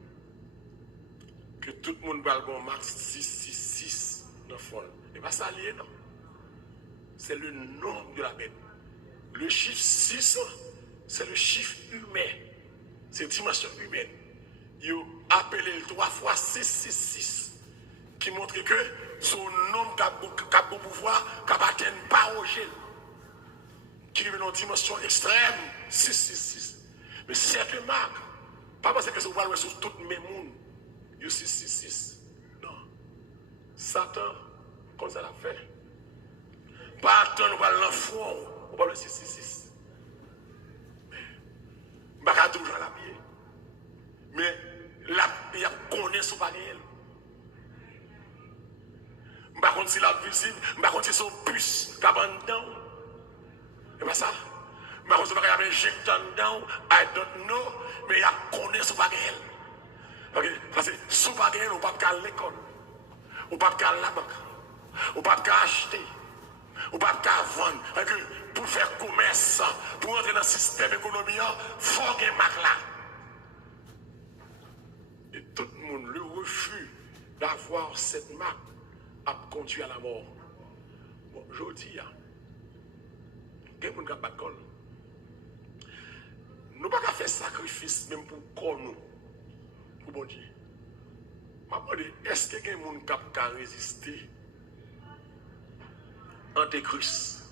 que tout le monde va le bon max 666 dans folle. Et pas ça lié, non. C'est le nombre de la bête. Le chiffre 6, c'est le chiffre humain. C'est dimension humaine. Il a appelé 3 fois 666. Qui montre que son nombre qui a beau pouvoir, qui n'a pas au gel. Qui est dans une dimension extrême, 666. Mais cette marque, pas parce que c'est voir sur tout le monde, il y a 666. Non. Satan, comme ça l'a fait. Pas attendre, on va l'enfant, on va le 666. Mais, je ne vais pas toujours la pied. Mais, il y a connaît son bagage. Je ne sais pas si la visible, je ne sais pas si son puce qui a dedans. C'est pas ça. Je ne sais pas si il y a injecté dedans, I don't know, mais il y a connaît son bagage. Parce que son bagage, on ne peut pas aller à l'école. On ne peut pas aller à la banque. On ne peut pas acheter. On ne peut pas vendre. Pour faire commerce, pour entrer dans le système économique, il faut qu'il y ait une marque là. Et tout le monde, le refus d'avoir cette marque a conduit à la mort. Bon, je dis, il y a des gens qui ont pas de col. Nous ne pouvons pas faire sacrifice même pour corps nous. Pour bon Dieu. Je me dis, est-ce que quelqu'un qui a résisté Antéchrist,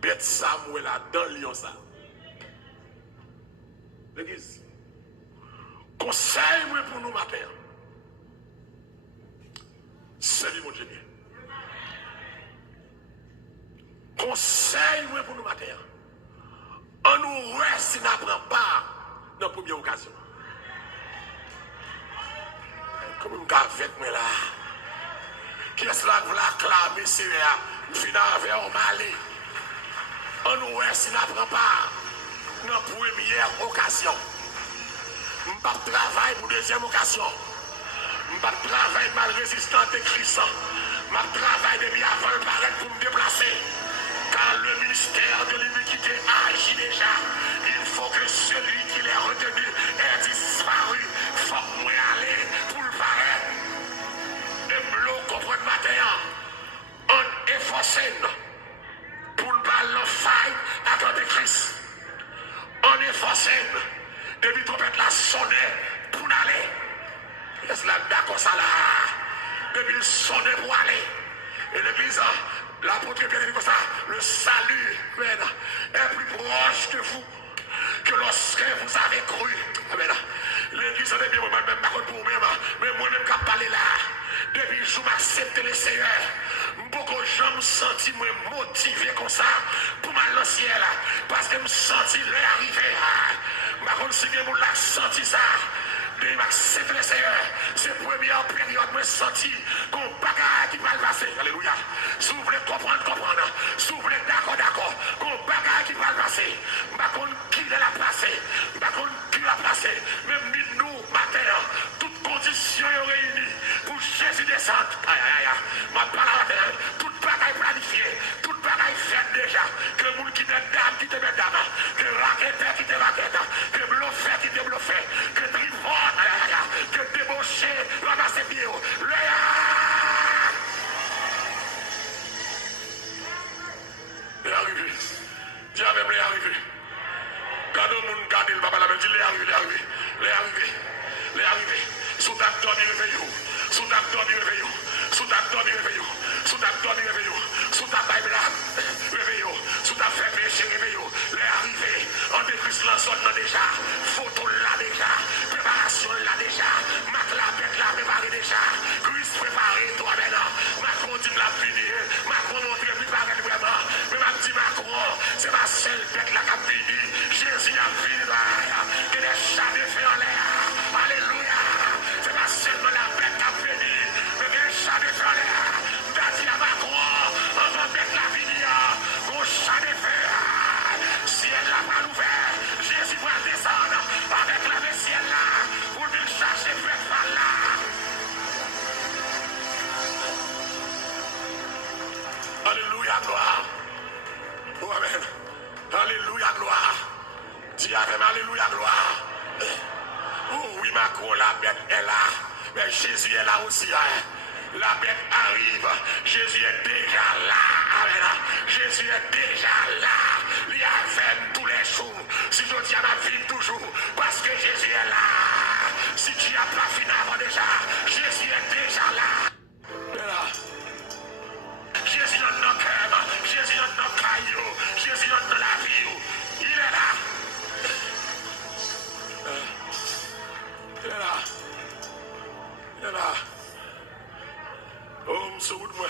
Bête Samuel dans Lyon ça? L'église. Conseil pour nous matin. Salut mon Dieu. Conseil pour nous matin. On nous reste si nous n'apprend pas dans la première occasion. Comme une gavette, moi là. Qui est-ce là que vous l'acclamez, c'est là? Finalement, vers Mali. On nous reste si nous n'apprend pas dans la première occasion. Je ne vais pas travailler pour la deuxième occasion. Je ne vais pas travailler mal résistant de Christ. Je vais travailler depuis avant le paraître pour me déplacer. Car le ministère de l'iniquité agit déjà. Il faut que celui qui l'ait retenu ait disparu. Il faut que moi aller pour le paraître. Et me le comprendre matin. On est forcé pour le bal en faille à côté de Christ. On est forcé depuis trompette la sonne pour aller. Est-ce là d'accord ça là? Depuis le sonne pour aller. Et l'église, l'apôtre Pierre dit comme ça, le salut est plus proche de vous que lorsque vous avez cru. Amen. L'église est bien moi-même, par contre pour moi-même, mais moi-même qui parle là, depuis que je m'accepte le Seigneur, beaucoup de gens me sentent motivé comme ça pour m'aller au ciel, parce que je me sens l'arrivée. Par contre, si vous l'avez senti ça, de m'accepter le Seigneur, c'est la première période où je me senti qu'on bagarre qui va le passer. Alléluia. Si vous voulez comprendre. Si vous voulez d'accord, qu'on bagarre qui va le passer. Par contre, qui l'a placé. Par contre, qui l'a placé. Même nous, matin, toutes conditions réunies pour Jésus descendre. Aïe, aïe, aïe. Ma parole, toute bagaille planifiée, toute bagaille faite déjà. Que le monde qui te dame, qui te met dame. Que raquette, qui te raquette. Que Pendant que mon garde, il va pas la dire, les arrivés. Sous ta dormi, réveillez-vous. Sous ta dormi, réveillez-vous. Sous ta dormi, réveillez-vous. Sous ta dormi, réveillez-vous. Sous ta Bible, réveillez-vous. Sous ta fait péché, réveillez-vous. Les arrivés, Antéchrist la zone là déjà. Photo là déjà. Préparation là déjà. Mac la bête là préparé déjà. Christ préparé toi maintenant. Macron dit la fini. Macron montre préparé vraiment. Mais ma dit Macron, c'est ma seule bête là qui a fini. Jésus a fini là. Que les chats défaits en l'air. Alléluia. C'est pas seulement la bête qui a fini. Mais les chats défaits en l'air. Merci à Macron. On va mettre la fini. Au chat défaits. Ciel là va l'ouvert. Jésus va descendre. Avec la ciel là. Pour venir chercher bête par là. Alléluia, gloire. Oh, amen. Alléluia, gloire. Dis avec Alléluia, gloire. Oh oui, Macron, la bête est là. Mais Jésus est là aussi. Hein. La bête arrive. Jésus est déjà là. Amen. Jésus est déjà là. Il y a fait tous les jours. Si je tiens ma vie toujours. Parce que Jésus est là. Si tu n'as pas fini avant déjà. Jésus est déjà là. Il est là. Jésus dans nos cœurs, Jésus dans nos cailloux, Jésus dans la vie. Il est là. Il est là. Il est là. Oh, monsieur Wood, moi.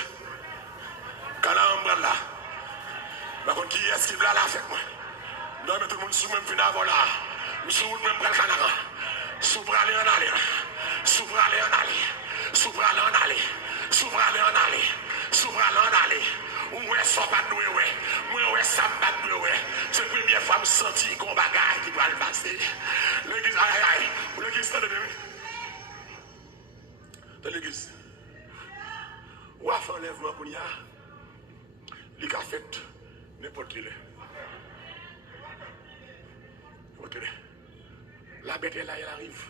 Quand on est là, par contre, qui est-ce qui est là avec moi? Non, mais tout le monde sous même fin avant là. Monsieur Wood, même pour le Canada. S'ouvre aller en aller. S'ouvre aller en aller. S'ouvre aller en aller. S'ouvre aller en aller. S'ouvre aller en aller. Ou est-ce pas de nous, ouais. Moi, est-ce pas de nous, ouais. C'est la première fois que je me sens qu'on bagaille qui va le passer. L'église, aïe. L'église, t'as de l'église. Ou a fait un enlèvement pour y a. Il a fait n'importe qui. La bête est là, elle arrive.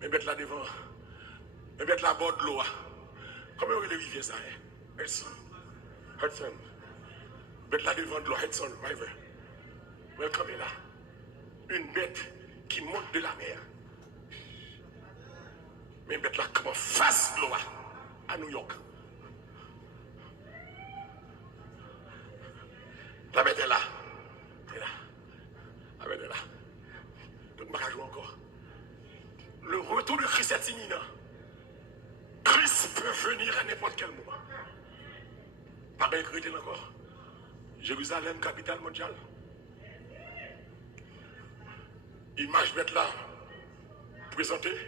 Mais bête là devant. Mais bête là bord de l'eau. Comment on rivière ça? Hudson. Bête là devant de l'eau, Hudson River. Welcome là. Une bête qui monte de la mer. Mais bête là comme face de l'eau à New York. La bête est là. Elle est là. La bête est là. Donc, je vais jouer encore. Le retour de Christ est imminent. Christ peut venir à n'importe quel moment. Pas bien écrit encore. Jérusalem, capitale mondiale. Image bête là, présentée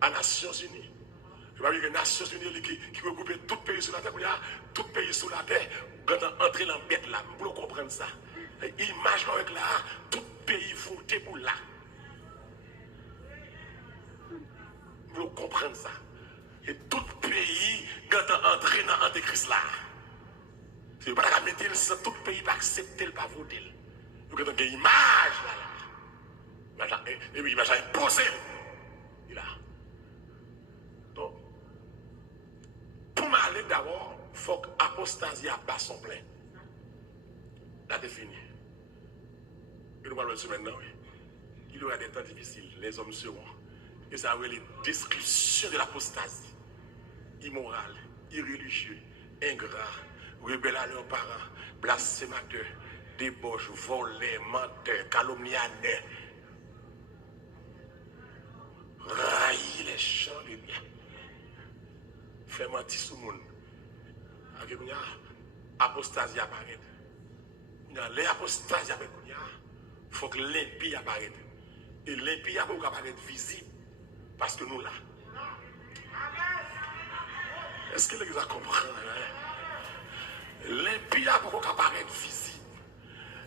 à Nations Unies. Il va y avoir les Nations Unies qui regroupe tout pays sur la terre. Tout pays sur la terre, quand on entre dans la bête là, pour comprendre ça. Image avec là, tout pays voté pour là. Pour comprendre ça. Et tout pays, quand on entre dans l'Antéchrist là, c'est pas la mettre ça, tout pays va accepter le pas voter. Donc quand on a une image là, et puis l'image est imposée. Il a. Donc, pour m'aller d'abord, il faut que l'apostasie bat son plein. La définie. Et nous parlons de ce maintenant, oui. Il y aura des temps difficiles, les hommes seront. Et ça va les descriptions de l'apostasie. Immoral, irreligieux, ingrat, rebelle à leurs parents, blasphémateur, débauche, voleur, menteur, calomniateur, railler les champs de bien, faire mentir sur le monde. Avec une apostasie apparaît. Les apostasies apparaissent. Il faut que l'impie apparaisse. Et l'impie apparaître visible. Parce que nous là. Est-ce que l'église a compris? L'impie apparaître visible.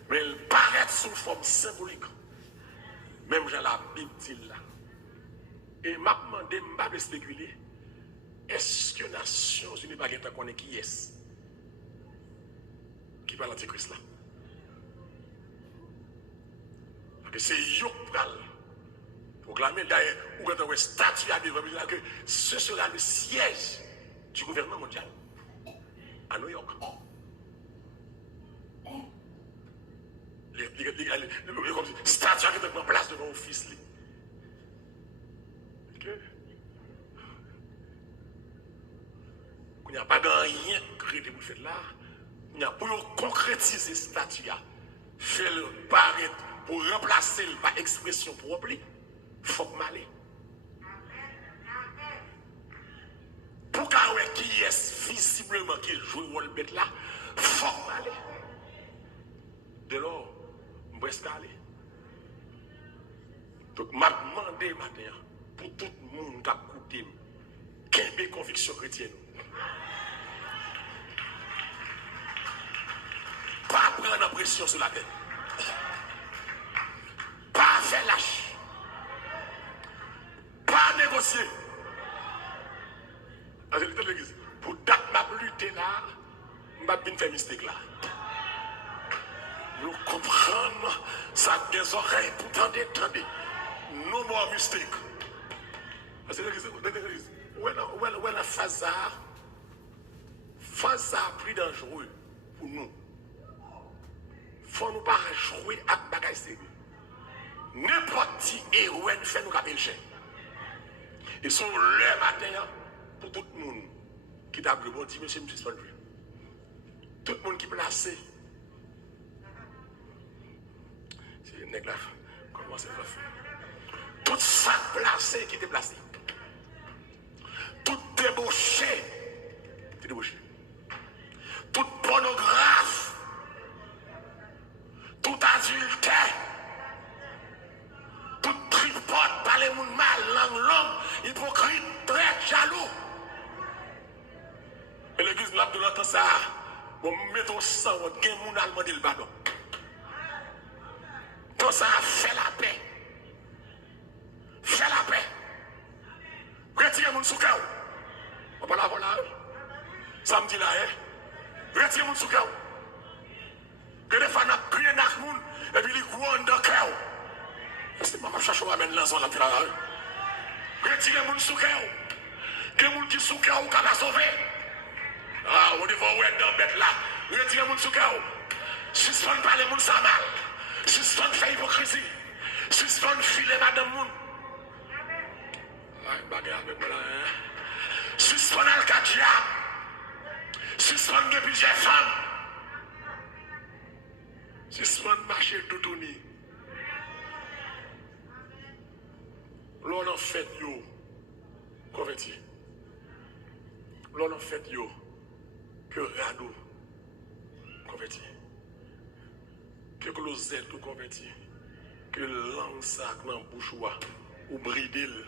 Mais il paraît sous forme symbolique. Même dans la Bible dit là. Et m'a demandé, m'a pas spéculer. Est-ce que les Nations Unies ne pas connaître qui est? Qui parle l'Antéchrist là? Parce que c'est Yopral. Proclamer d'ailleurs, ou quand on a statut à devant que ce sera le siège du gouvernement mondial à New York. Les comme si statue qui est en place devant le fils. Ok? Il n'y a pas de rien que vous faites là. Il n'y a pas pour concrétiser cette statue, faire le paraître pour remplacer le par expression propre. Il faut que m'aller. Pour qu'on qui est visiblement qui joue le rôle bête là, il faut que m'aller. De lors, je vais aller. Donc, je demandé matin pour tout le monde qui a écouté, quelle est la conviction chrétienne. Pas prendre la pression sur la tête. Pas faire lâche. Pas négocier. Pour date ma lutte là, je vais bien faire mystère là. Nous comprenons ça des oreilles pour tendre. No more mistake. Où est la phase plus dangereux pour nous? Faut nous pas jouer avec bagaille sérieux. N'importe qui héros fait nous caper le chien. Ils sont le matin pour tout le monde qui t'a le bon dit monsieur me suspendre. Tout le monde qui est placé. C'est une nègre là. Comment c'est fait? Tout ça placé qui était placé. Tout débauché. Qui débauché. Tout pornographe. Tout adultère, tout tripote, parler moun mal, langue longue, hypocrite, très jaloux. Et l'église n'a pas de ça. Bon, mettons ça, on gagne moun allemand le pardon. Tout ça fait la paix. Fait la paix. Retirez moun sous cœur. On va la voir. Samedi là, hein? Retirez moun sous cœur. Que des fois, on a crié dans le monde, et puis il est dans le cœur. C'est pas ma cherche à mettre l'ensemble dans le travail. Retirez les gens sous cœur. Que les gens qui sont sous cœur, on va sauver. Ah, on dit, vous êtes dans le bête là. Retirez les gens sous cœur. Suspendre par les gens sans mal. Suspendre faire hypocrisie. Suspendre filer madame moun. Ah, bagarre avec moi là, hein. Suspendre Al-Qadia. Suspendre de plusieurs femmes. Suspendre marcher tout au nid. L'on en fait yo. Converti. L'on en fait yo. Que rado. Converti. Que closette ou converti. Que langue sac dans bouche ou bridil.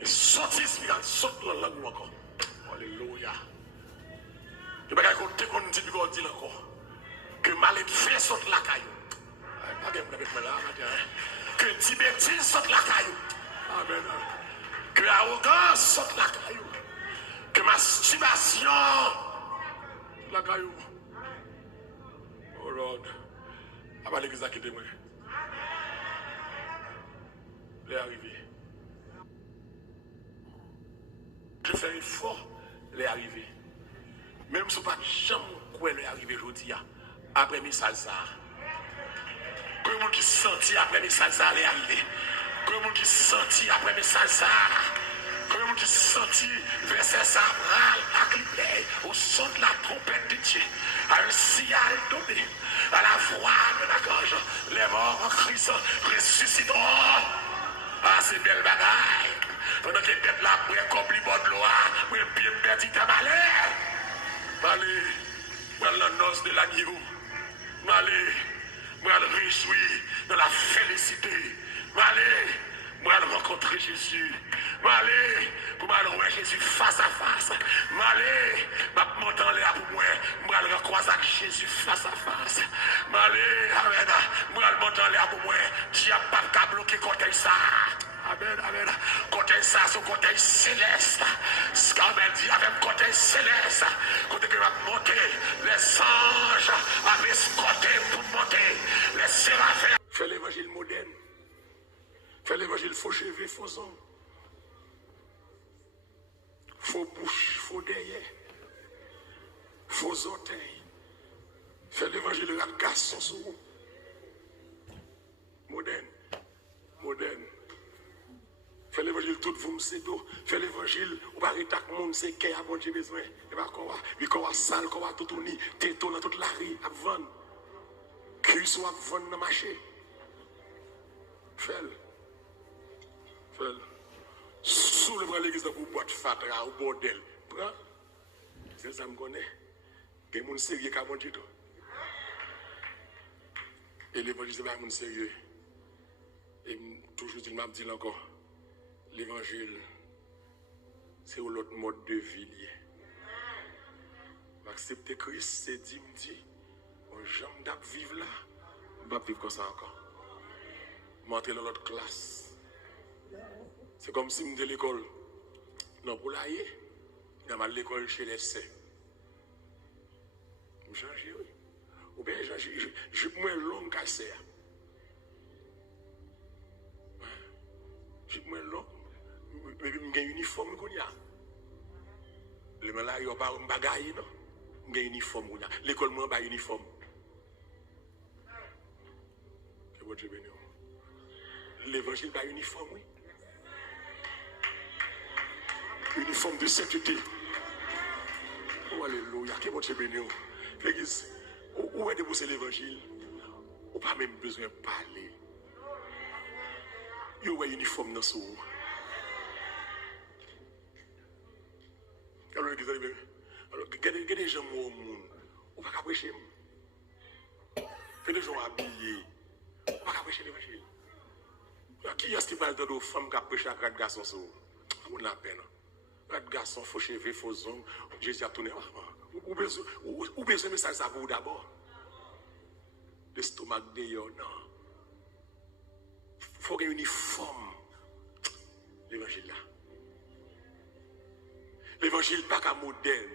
Et sorti spirituel, saute la langue encore. Alléluia. Je ne vais pas compter qu'on dit encore. Que maléfique saute la caillou. Pas de problème là, que tibétien saute la caillou. Amen. Que arrogance saute la caillou. Que masturbation la caillou. Oh Lord. Avant l'église qui témoigne. Les arrivés. Je fais effort, les arrivés. Même si pas jamais quoi les arrivés aujourd'hui, après mes salsa. Que les gens qui senti après mes salsa les arrivés. Que les gens qui senti après mes salsa. Que les gens qui senti verset sabral à clipper au son de la trompette de Dieu. À un signal donné, à la voix de la gorge. Les morts en Christ ressusciteront. Ah, c'est belle bagaille. Pendant que les têtes là, pour accomplir bonne loi, pour bien perdre ta malheur. Allez, moi la noce de l'agneau. Allez, moi le réjouir de la félicité. Allez, moi le rencontrer Jésus. Allez, pour moi le voir Jésus face à face. Allez, ma monter en l'air pour moi. Moi le recroiser avec Jésus face à face. Allez, amen. Moi le monter en l'air pour moi. Dieu n'a pas qu'à bloquer côté ça. Amen, amen. Côté ça, c'est côté céleste. Ce qu'on m'a dit avec côté céleste. Côté que va monter, les anges avaient ce côté pour monter. Les séraphins. Fais l'évangile moderne. Fais l'évangile faux cheveux, faux hommes. Faux bouche, faux derrière. Faux orteils. Fais l'évangile rap garçon sous vous. moderne. Fais l'évangile tout vous c'est d'eau. Fais l'évangile, ou pas arrêter le monde, c'est qu'il y a bon Dieu besoin. Et pas quoi, mais quoi sale, quoi tout uni, téton dans toute la rue, à vendre. Cuisse ou à vendre dans le marché. Fais-le. Fais-le. Sous le bras l'église pour boîte fatra ou bordel. Prends. C'est ça que je connais. Il y a des gens sérieux qui ont bon Dieu. Et l'évangile, c'est pas un monde sérieux. Et toujours, il m'a dit encore. L'évangile, c'est l'autre mode de vie. Accepter Christ, c'est dire, j'aime d'ap vivre là, je vais vivre comme ça encore. M'entrer dans l'autre classe. C'est comme si je suis à l'école. Non, pour l'aller, je suis à l'école chez les saints. Je change, oui. Ou bien, je suis moins long qu'à ça. Je suis moins long. Mais je suis uniforme. Les gens là, ils n'ont pas un bagage. Je suis uniforme. L'école, moi, pas uniforme. Que votre Dieu bénisse. L'évangile, pas uniforme, oui. Uniforme de sainteté. Oh, alléluia. Que votre Dieu bénisse. L'église, où est déposé l'évangile? On n'a pas même besoin de parler. Il y a un uniforme dans ce monde. Alors, il y a des gens au monde, on ne peut pas prêcher. Il y a des gens habillés, on ne peut pas prêcher l'évangile. Qui est-ce qui parle de femmes qui prêchent à 4 garçons? On a la peine. 4 garçons, faux cheveux, faux ongles, Jésus a tourné. Ou besoin de ça pour vous d'abord. L'estomac d'ailleurs, non. Il faut qu'il y ait une uniforme. L'évangile là. L'évangile pas qu'un moderne.